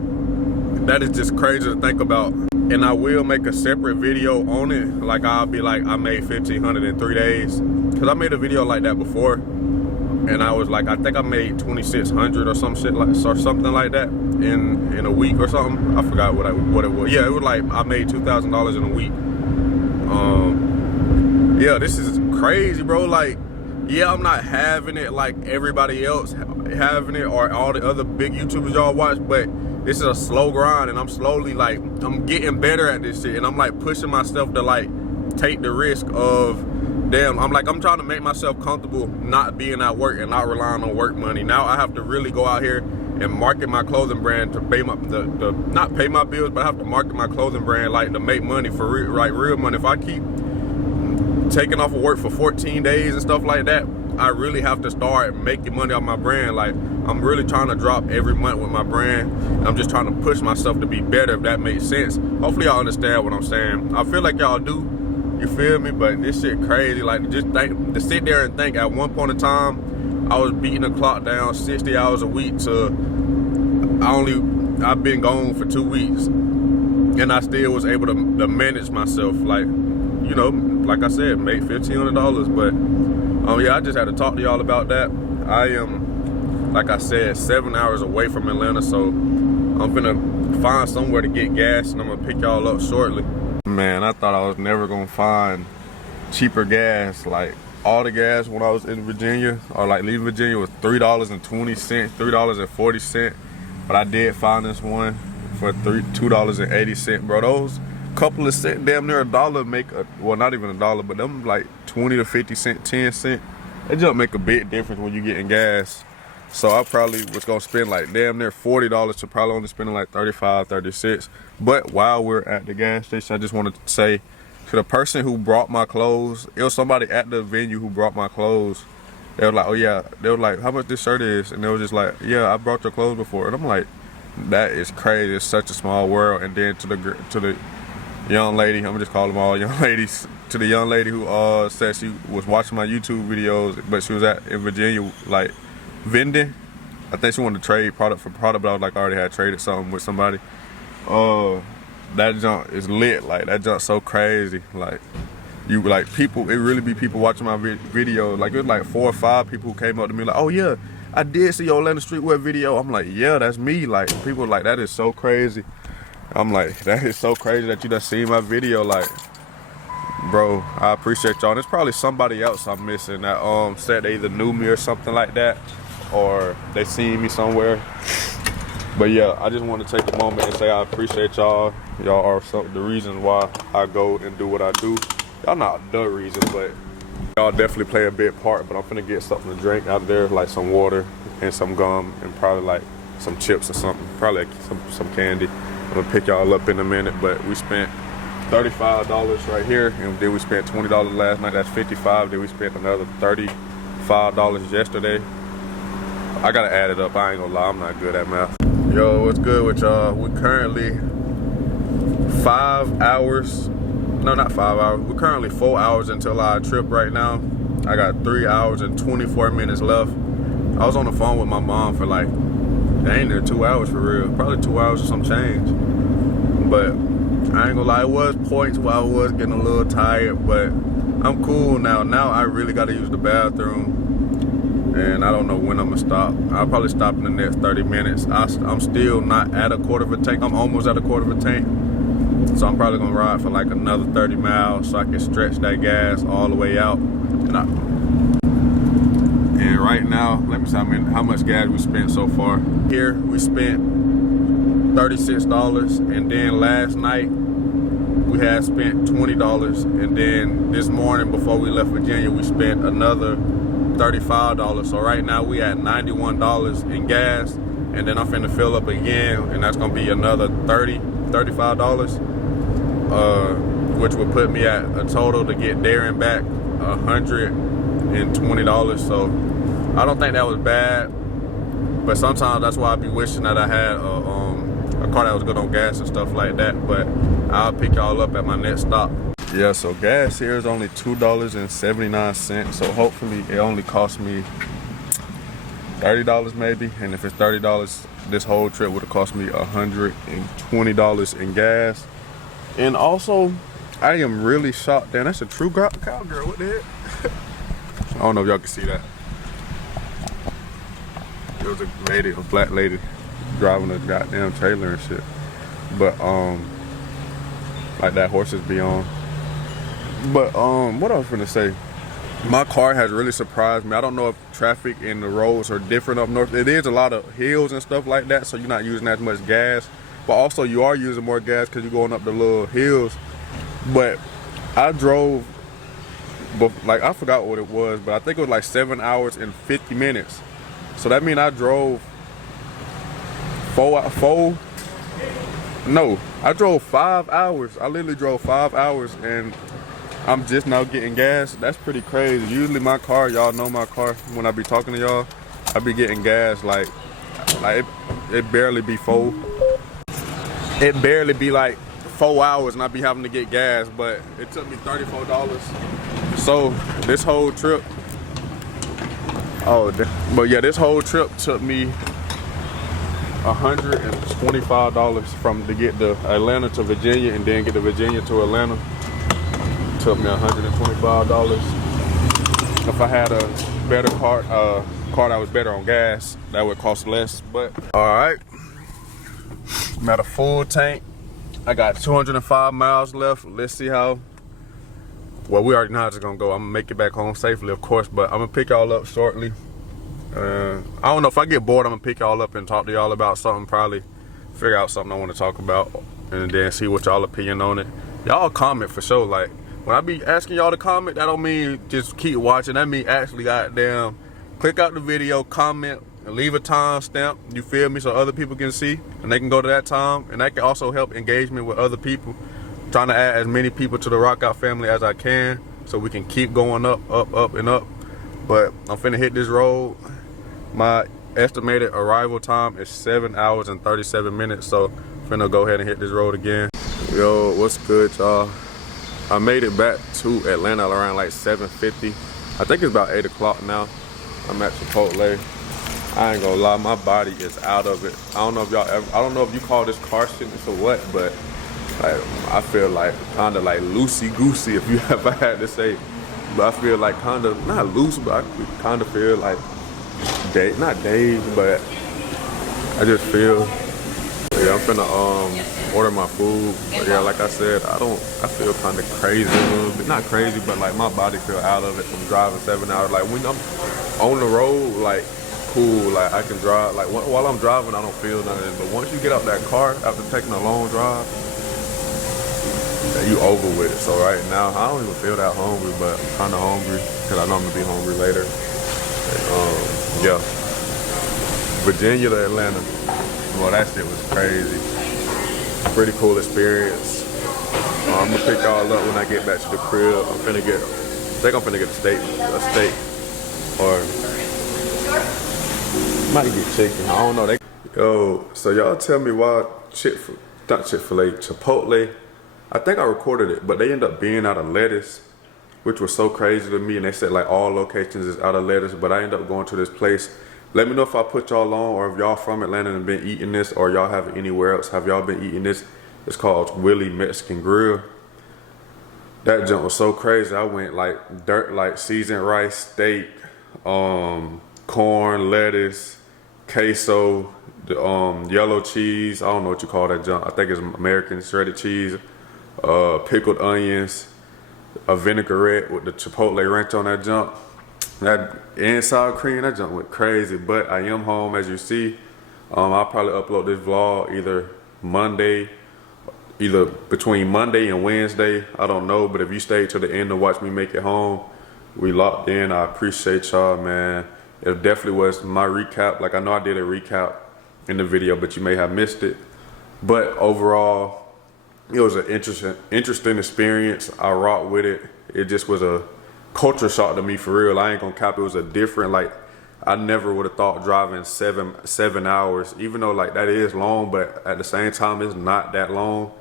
that is just crazy to think about. And I will make a separate video on it. Like, I'll be like, I made $1,500 in 3 days. Cause I made a video like that before, and I was like, I think I made $2,600 or some shit like, or something like that in a week or something. I forgot what it was. Yeah, it was like I made $2,000 in a week. Yeah, this is crazy, bro. Like, yeah, I'm not having it like everybody else having it or all the other big YouTubers y'all watch, but this is a slow grind, and I'm slowly, like, I'm getting better at this shit, and I'm like pushing myself to like take the risk of, damn, I'm trying to make myself comfortable not being at work and not relying on work money. Now I have to really go out here and market my clothing brand to pay not pay my bills, but I have to market my clothing brand, like, to make money for real, like real money. If I keep taking off of work for 14 days and stuff like that, I really have to start making money off my brand. Like, I'm really trying to drop every month with my brand. I'm just trying to push myself to be better, if that makes sense. Hopefully y'all understand what I'm saying. I feel like y'all do, you feel me? But this shit crazy. Like, to sit there and think, at one point in time, I was beating the clock down 60 hours a week to, I've been gone for 2 weeks, and I still was able to manage myself. Like, you know, like I said, make $1,500. But yeah, I just had to talk to y'all about that. I am, like I said, 7 hours away from Atlanta, so I'm gonna find somewhere to get gas, and I'm gonna pick y'all up shortly. Man, I thought I was never gonna find cheaper gas. Like, all the gas when I was in Virginia, or like leaving Virginia, was $3.20, $3.40. But I did find this one for $2.80, bro. Those couple of cents, damn near $1 make well, not even $1, but them like 20 to 50 cent, 10 cent. They just make a big difference when you getting gas. So I probably was gonna spend like damn near $40 to probably only spending like 35, 36. But while we're at the gas station, I just wanted to say to the person who brought my clothes, it was somebody at the venue who brought my clothes. They were like, oh yeah, they were like, how much this shirt is? And they were just like, yeah, I brought your clothes before. And I'm like, that is crazy. It's such a small world. And then to the young lady, I'm gonna just call them all young ladies, to the young lady who said she was watching my YouTube videos, but she was in Virginia, like, Vending. I think she wanted to trade product for product, but I was like, I already had traded something with somebody. That junk is lit. Like, that junk's so crazy. Like, you, like, people, it really be people watching my video. Like, it was like 4 or 5 people who came up to me like, oh yeah, I did see your Atlanta streetwear video. I'm like, yeah, that's me. Like, people are like, that is so crazy. I'm like, that is so crazy that you done seen my video. Like, bro, I appreciate y'all. And there's probably somebody else I'm missing that said they either knew me or something like that, or they seen me somewhere. But yeah, I just want to take a moment and say I appreciate y'all. Y'all are the reason why I go and do what I do. Y'all not the reason, but y'all definitely play a big part. But I'm finna get something to drink out there, like some water and some gum and probably like some chips or something. Probably like some candy. I'm gonna pick y'all up in a minute, but we spent $35 right here, and then we spent $20 last night. That's $55. Then we spent another $35 yesterday. I gotta add it up. I ain't gonna lie, I'm not good at math. Yo, what's good with y'all? We're currently 5 hours. No, not 5 hours. We're currently 4 hours until our trip right now. I got 3 hours and 24 minutes left. I was on the phone with my mom for like, dang near 2 hours for real. Probably 2 hours or some change. But I ain't gonna lie, it was points where I was getting a little tired, but I'm cool now. Now I really gotta use the bathroom, and I don't know when I'm gonna stop. I'll probably stop in the next 30 minutes. I'm still not at a quarter of a tank. I'm almost at a quarter of a tank. So I'm probably gonna ride for like another 30 miles so I can stretch that gas all the way out. And right now, let me see how much gas we spent so far. Here we spent $36, and then last night we had spent $20, and then this morning before we left Virginia we spent another $35. So right now we at $91 in gas, and then I'm finna fill up again, and that's gonna be another $35, which would put me at a total to get there and back $120. So I don't think that was bad, but sometimes that's why I be wishing that I had a car that was good on gas and stuff like that. But I'll pick y'all up at my next stop. Yeah, so gas here is only $2.79, so hopefully it only cost me $30 maybe, and if it's $30, this whole trip would have cost me $120 in gas. And also, I am really shocked. Damn, that's a true cowgirl. What the heck? I don't know if y'all can see that. There was a lady, a black lady, driving a goddamn trailer and shit. But like that horses be on. But what I was gonna say, my car has really surprised me. I don't know if traffic and the roads are different up north. It is a lot of hills and stuff like that, so you're not using as much gas. But also you are using more gas because you're going up the little hills. But I drove, like I forgot what it was, but I think it was like 7 hours and 50 minutes. So that means I drove I drove 5 hours. I literally drove 5 hours, and I'm just now getting gas. That's pretty crazy. Usually my car, y'all know my car, when I be talking to y'all, I be getting gas like it barely be full. It barely be like 4 hours and I be having to get gas, but it took me $34. So this whole trip, but yeah, this whole trip took me $125 to get to Atlanta to Virginia, and then get to Virginia to Atlanta. Took me $125. If I had a better car that was better on gas, that would cost less. But all right, I'm at a full tank. I got 205 miles left. Let's see how well, we already know how it's gonna go. I'm gonna make it back home safely, of course, but I'm gonna pick y'all up shortly. I don't know, if I get bored, I'm gonna pick y'all up and talk to y'all about something, probably figure out something I want to talk about, and then see what y'all opinion on it. Y'all comment for sure. Like, when I be asking y'all to comment, that don't mean just keep watching. That mean actually goddamn click out the video, comment, and leave a timestamp, you feel me, so other people can see, and they can go to that time, and that can also help engagement with other people. I'm trying to add as many people to the Rock Out family as I can, so we can keep going up, and up. But I'm finna hit this road. My estimated arrival time is 7 hours and 37 minutes, so I'm finna go ahead and hit this road again. Yo, what's good, y'all? I made it back to Atlanta around like 7:50. I think it's about 8 o'clock now. I'm at Chipotle. I ain't gonna lie, my body is out of it. I don't know if y'all I don't know if you call this car sickness or what, but like, I feel like kinda like loosey-goosey, if you ever had to say. But I feel like kinda, not loose, but I kinda feel like, not dazed, but I just feel, yeah, I'm finna order my food. But yeah, like I said, I feel kinda crazy a little bit. Not crazy, but like my body feel out of it from driving 7 hours. Like when I'm on the road, like cool, like I can drive, like while I'm driving I don't feel nothing. But once you get out that car after taking a long drive, you over with it. So right now I don't even feel that hungry, but I'm kinda hungry because I know I'm gonna be hungry later. And, yeah, Virginia to Atlanta, well, that shit was crazy. Pretty cool experience. I'm gonna pick y'all up when I get back to the crib. I think I'm finna get a steak, or might get chicken. I don't know. Yo, so y'all tell me why Chipotle. I think I recorded it, but they end up being out of lettuce, which was so crazy to me. And they said like all locations is out of lettuce, but I end up going to this place. Let me know if I put y'all on, or if y'all from Atlanta and been eating this, or y'all have it anywhere else. Have y'all been eating this? It's called Willie Mexican Grill. That junk was so crazy. I went like seasoned rice, steak, corn, lettuce, queso, the yellow cheese. I don't know what you call that junk. I think it's American shredded cheese. pickled onions, a vinaigrette with the chipotle ranch on that junk. That inside cream, that junk went crazy. But I am home, as you see. I'll probably upload this vlog either between Monday and Wednesday. I don't know, but if you stay to the end to watch me make it home, we locked in. I appreciate y'all, man. It definitely was my recap. Like, I know I did a recap in the video, but you may have missed it. But overall, it was an interesting experience. I rocked with it. It just was a culture shock to me, for real. I ain't gonna cap. It was a different, like, I never would have thought driving seven hours, even though like that is long, but at the same time it's not that long.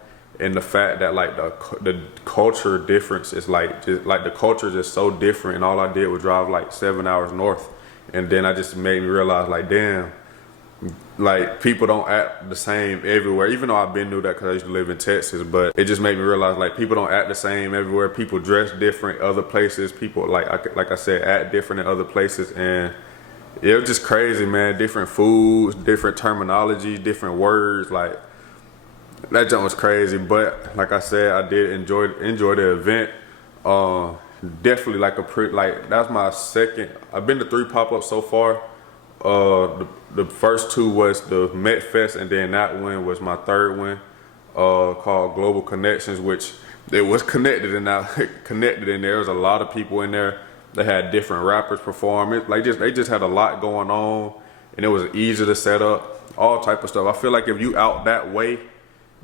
And the fact that like the culture difference is like the culture is just so different, and all I did was drive like 7 hours north, and then I just made me realize like, damn, like people don't act the same everywhere. Even though I've been through that because I used to live in Texas, but it just made me realize like people don't act the same everywhere. People dress different other places. People like I said, act different in other places, and it was just crazy, man. Different foods, different terminology, different words. Like, that jump was crazy. But like I said, I did enjoy the event. Definitely like that's my second. I've been to 3 pop-ups so far. The first 2 was the Met Fest, and then that one was my 3rd one, called Global Connections, which it was connected in there. There was a lot of people in there. They had different rappers perform. They just had a lot going on, and it was easy to set up, all type of stuff. I feel like if you out that way,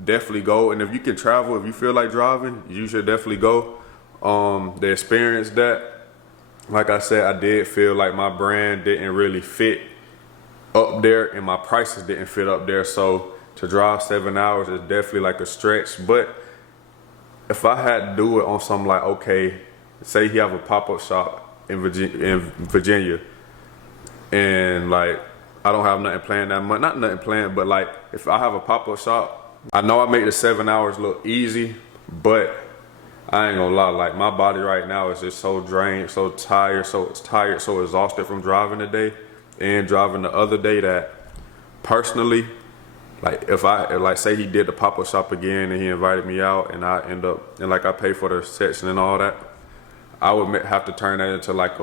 definitely go. And if you can travel, if you feel like driving, you should definitely go. To experience that, like I said, I did feel like my brand didn't really fit up there, and my prices didn't fit up there. So to drive 7 hours is definitely like a stretch. But if I had to do it on something like, okay, say you have a pop-up shop in Virginia, and like I don't have nothing planned that much, not nothing planned, but like if I have a pop-up shop, I know I make the 7 hours look easy, but I ain't gonna lie, like my body right now is just so drained, so tired, so exhausted from driving today and driving the other day, that personally, like if I like say he did the pop-up shop again and he invited me out, and I end up and like I pay for the section and all that, I would have to turn that into like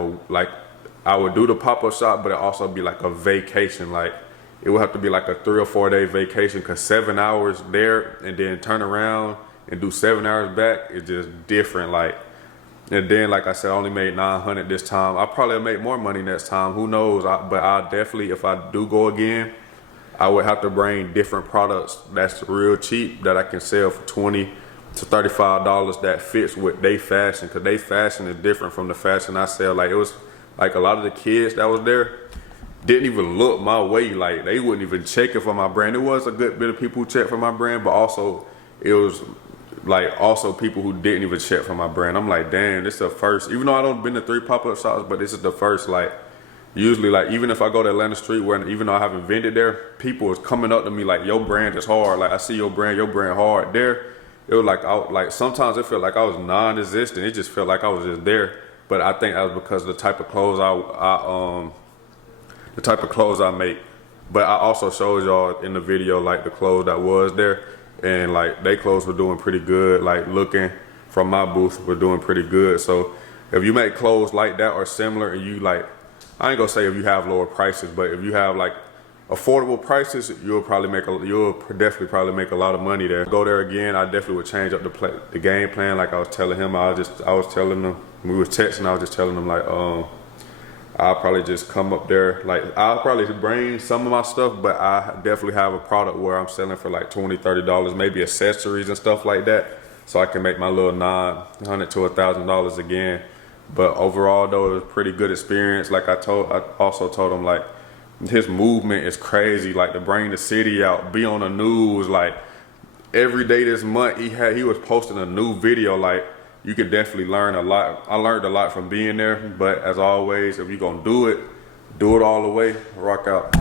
I would do the pop-up shop, but it also be like a vacation. Like it would have to be like a 3 or 4 day vacation, because 7 hours there and then turn around and do 7 hours back is just different. Like, and then like I said, I only made $900 this time. I probably make more money next time. Who knows? But I definitely, if I do go again, I would have to bring different products that's real cheap that I can sell for $20 to $35 that fits with they fashion, because they fashion is different from the fashion I sell. Like it was like a lot of the kids that was there didn't even look my way. Like they wouldn't even check it for my brand. It was a good bit of people who checked for my brand, but also it was like also people who didn't even check for my brand. I'm like, damn, this is the first, even though I don't been to 3 pop-up shops, but this is the first. Like usually, like even if I go to Atlanta Street, where even though I haven't vended there, people is coming up to me like, your brand is hard. Like I see your brand hard. There, it was like sometimes it felt like I was non-existent. It just felt like I was just there. But I think that was because of the type of clothes I make. But I also showed y'all in the video like the clothes that was there, and like they clothes were doing pretty good. Like looking from my booth, were doing pretty good. So if you make clothes like that or similar, and you like, I ain't gonna say if you have lower prices, but if you have like affordable prices, you'll definitely probably make a lot of money there. Go there again, I definitely would change up the game plan. Like I was telling him, I was telling him, we was texting, I was just telling him like, I'll probably just come up there. Like I'll probably bring some of my stuff, but I definitely have a product where I'm selling for like $20, $30, maybe accessories and stuff like that, so I can make my little $900 to $1,000 again. But overall though, it was a pretty good experience. Like I also told him like, his movement is crazy. Like to bring the city out, be on the news, like every day this month he was posting a new video. Like you could definitely learn a lot. I learned a lot from being there, but as always, if you're gonna do it all the way. Rock out.